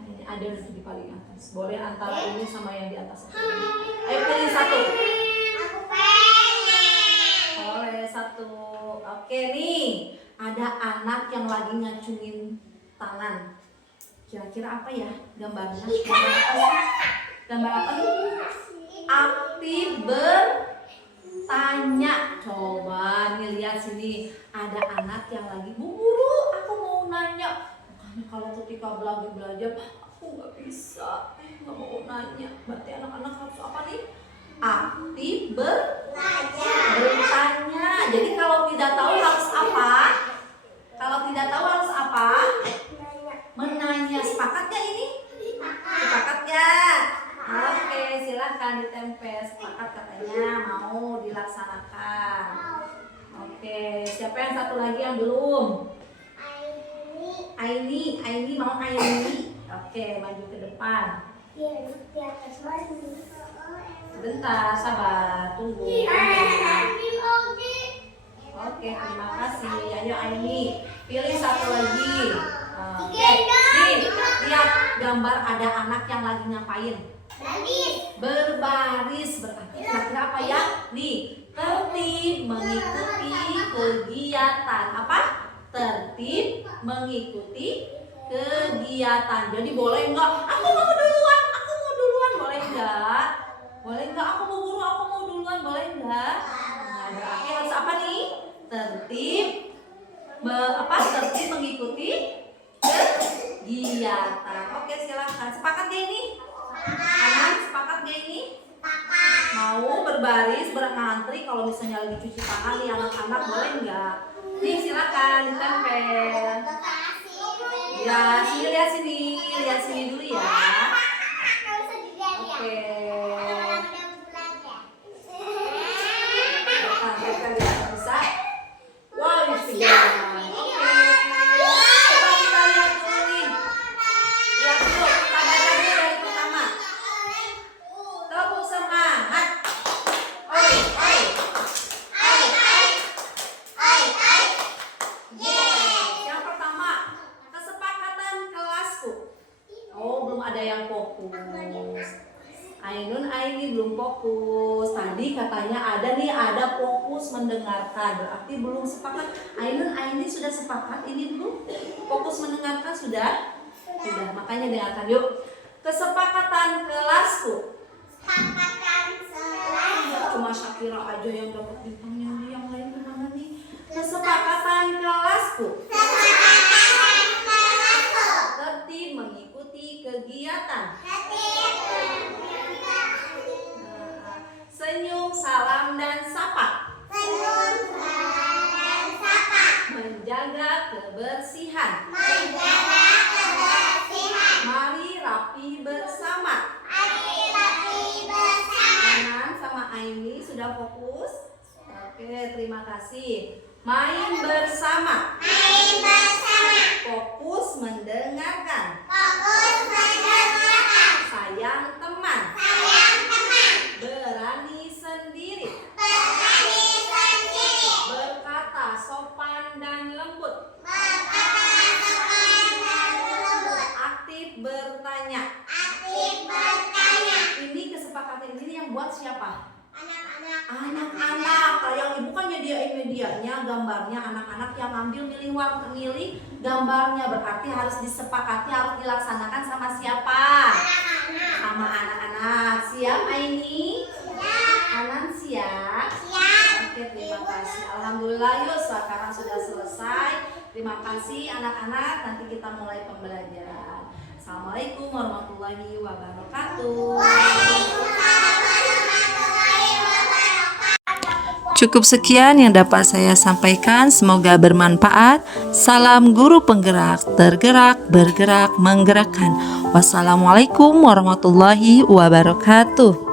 Ini ada di paling atas. Boleh antara ini sama yang di atas. Ayo pilih satu. Aku pengen. Boleh satu. Oke nih, ada anak yang lagi ngacungin tangan. Kira-kira apa ya gambarnya? Gambar apa nih? Aktif bertanya. Coba nih lihat sini. Ada anak yang lagi, Bu Guru, aku mau nanya. Makanya kalau ketika lagi belajar, aku nggak bisa, nggak mau nanya. Berarti anak-anak harus apa nih? Aktif bertanya. Jadi kalau tidak tahu harus apa? Menanya. Sepakat ya ini? Sepakat ya? Oke, silakan ditempel. Sepakat katanya mau dilaksanakan. Oke, siapa yang satu lagi yang belum? Aini mau Aini. Oke, maju ke depan. Sebentar, sabar, tunggu. Oke, terima kasih. Ayo Aini, pilih satu lagi. Oke, nih, lihat gambar ada anak yang lagi ngapain? Berbaris. Berarti kira-kira apa ya? Nih, tertib mengikuti kegiatan. Apa? Tertib mengikuti kegiatan. Jadi boleh nggak? Aku mau duluan. Boleh nggak? Boleh nggak? Aku mau guru, aku mau duluan. Boleh nggak? Nah, berarti harus apa nih? Tertib. Tertib mengikuti kegiatan. Oke, silakan. Sepakat gak ini? Anak, sepakat gak ini? Mau berbaris, berantri. Kalau misalnya lagi cuci tangan nih anak-anak, boleh nggak? Nih, silakan ditempel. Ya, sini lihat sini dulu ya. Oke. Kita lihat bisa. Wow, bisa. Oke. Coba kita lihat dulu nih. Lihat dulu, kita baca dulu dari pertama. Tepuk semangat. Oi. Yang pertama, kesepakatan kelasku. Oh, belum ada yang fokus. Ainun Aini belum fokus. Tadi katanya ada fokus mendengarkan. Berarti belum sepakat. Ainun Aini sudah sepakat ini belum? Fokus mendengarkan sudah? Sudah, makanya dengarkan yuk. Kesepakatan kelasku. Cuma Syakira aja yang dapat bintangnya, yang lain kemana nih? Kesepakatan kelasku. Tertib mengikuti kegiatan. Senyum, salam, dan sapa. Menjaga kebersihan. Mari rapi bersama. Anan sama Aini sudah fokus? Oke, terima kasih. Main bersama. Fokus mendengarkan. Sayang teman. Berani sendiri. Berkata sopan dan lembut. Aktif bertanya. Ini kesepakatan ini yang buat siapa? Anak-anak. Kalau yang ibu kan medianya, gambarnya anak-anak yang milih gambarnya. Berarti harus disepakati, harus dilaksanakan sama siapa? Sama anak-anak. Siap Aini? Anan siap? Oke, terima kasih. Alhamdulillah, yuk sekarang sudah selesai. Terima kasih anak-anak. Nanti kita mulai pembelajaran. Assalamualaikum warahmatullahi wabarakatuh. Cukup sekian yang dapat saya sampaikan, semoga bermanfaat. Salam guru penggerak, tergerak, bergerak, menggerakkan. Wassalamualaikum warahmatullahi wabarakatuh.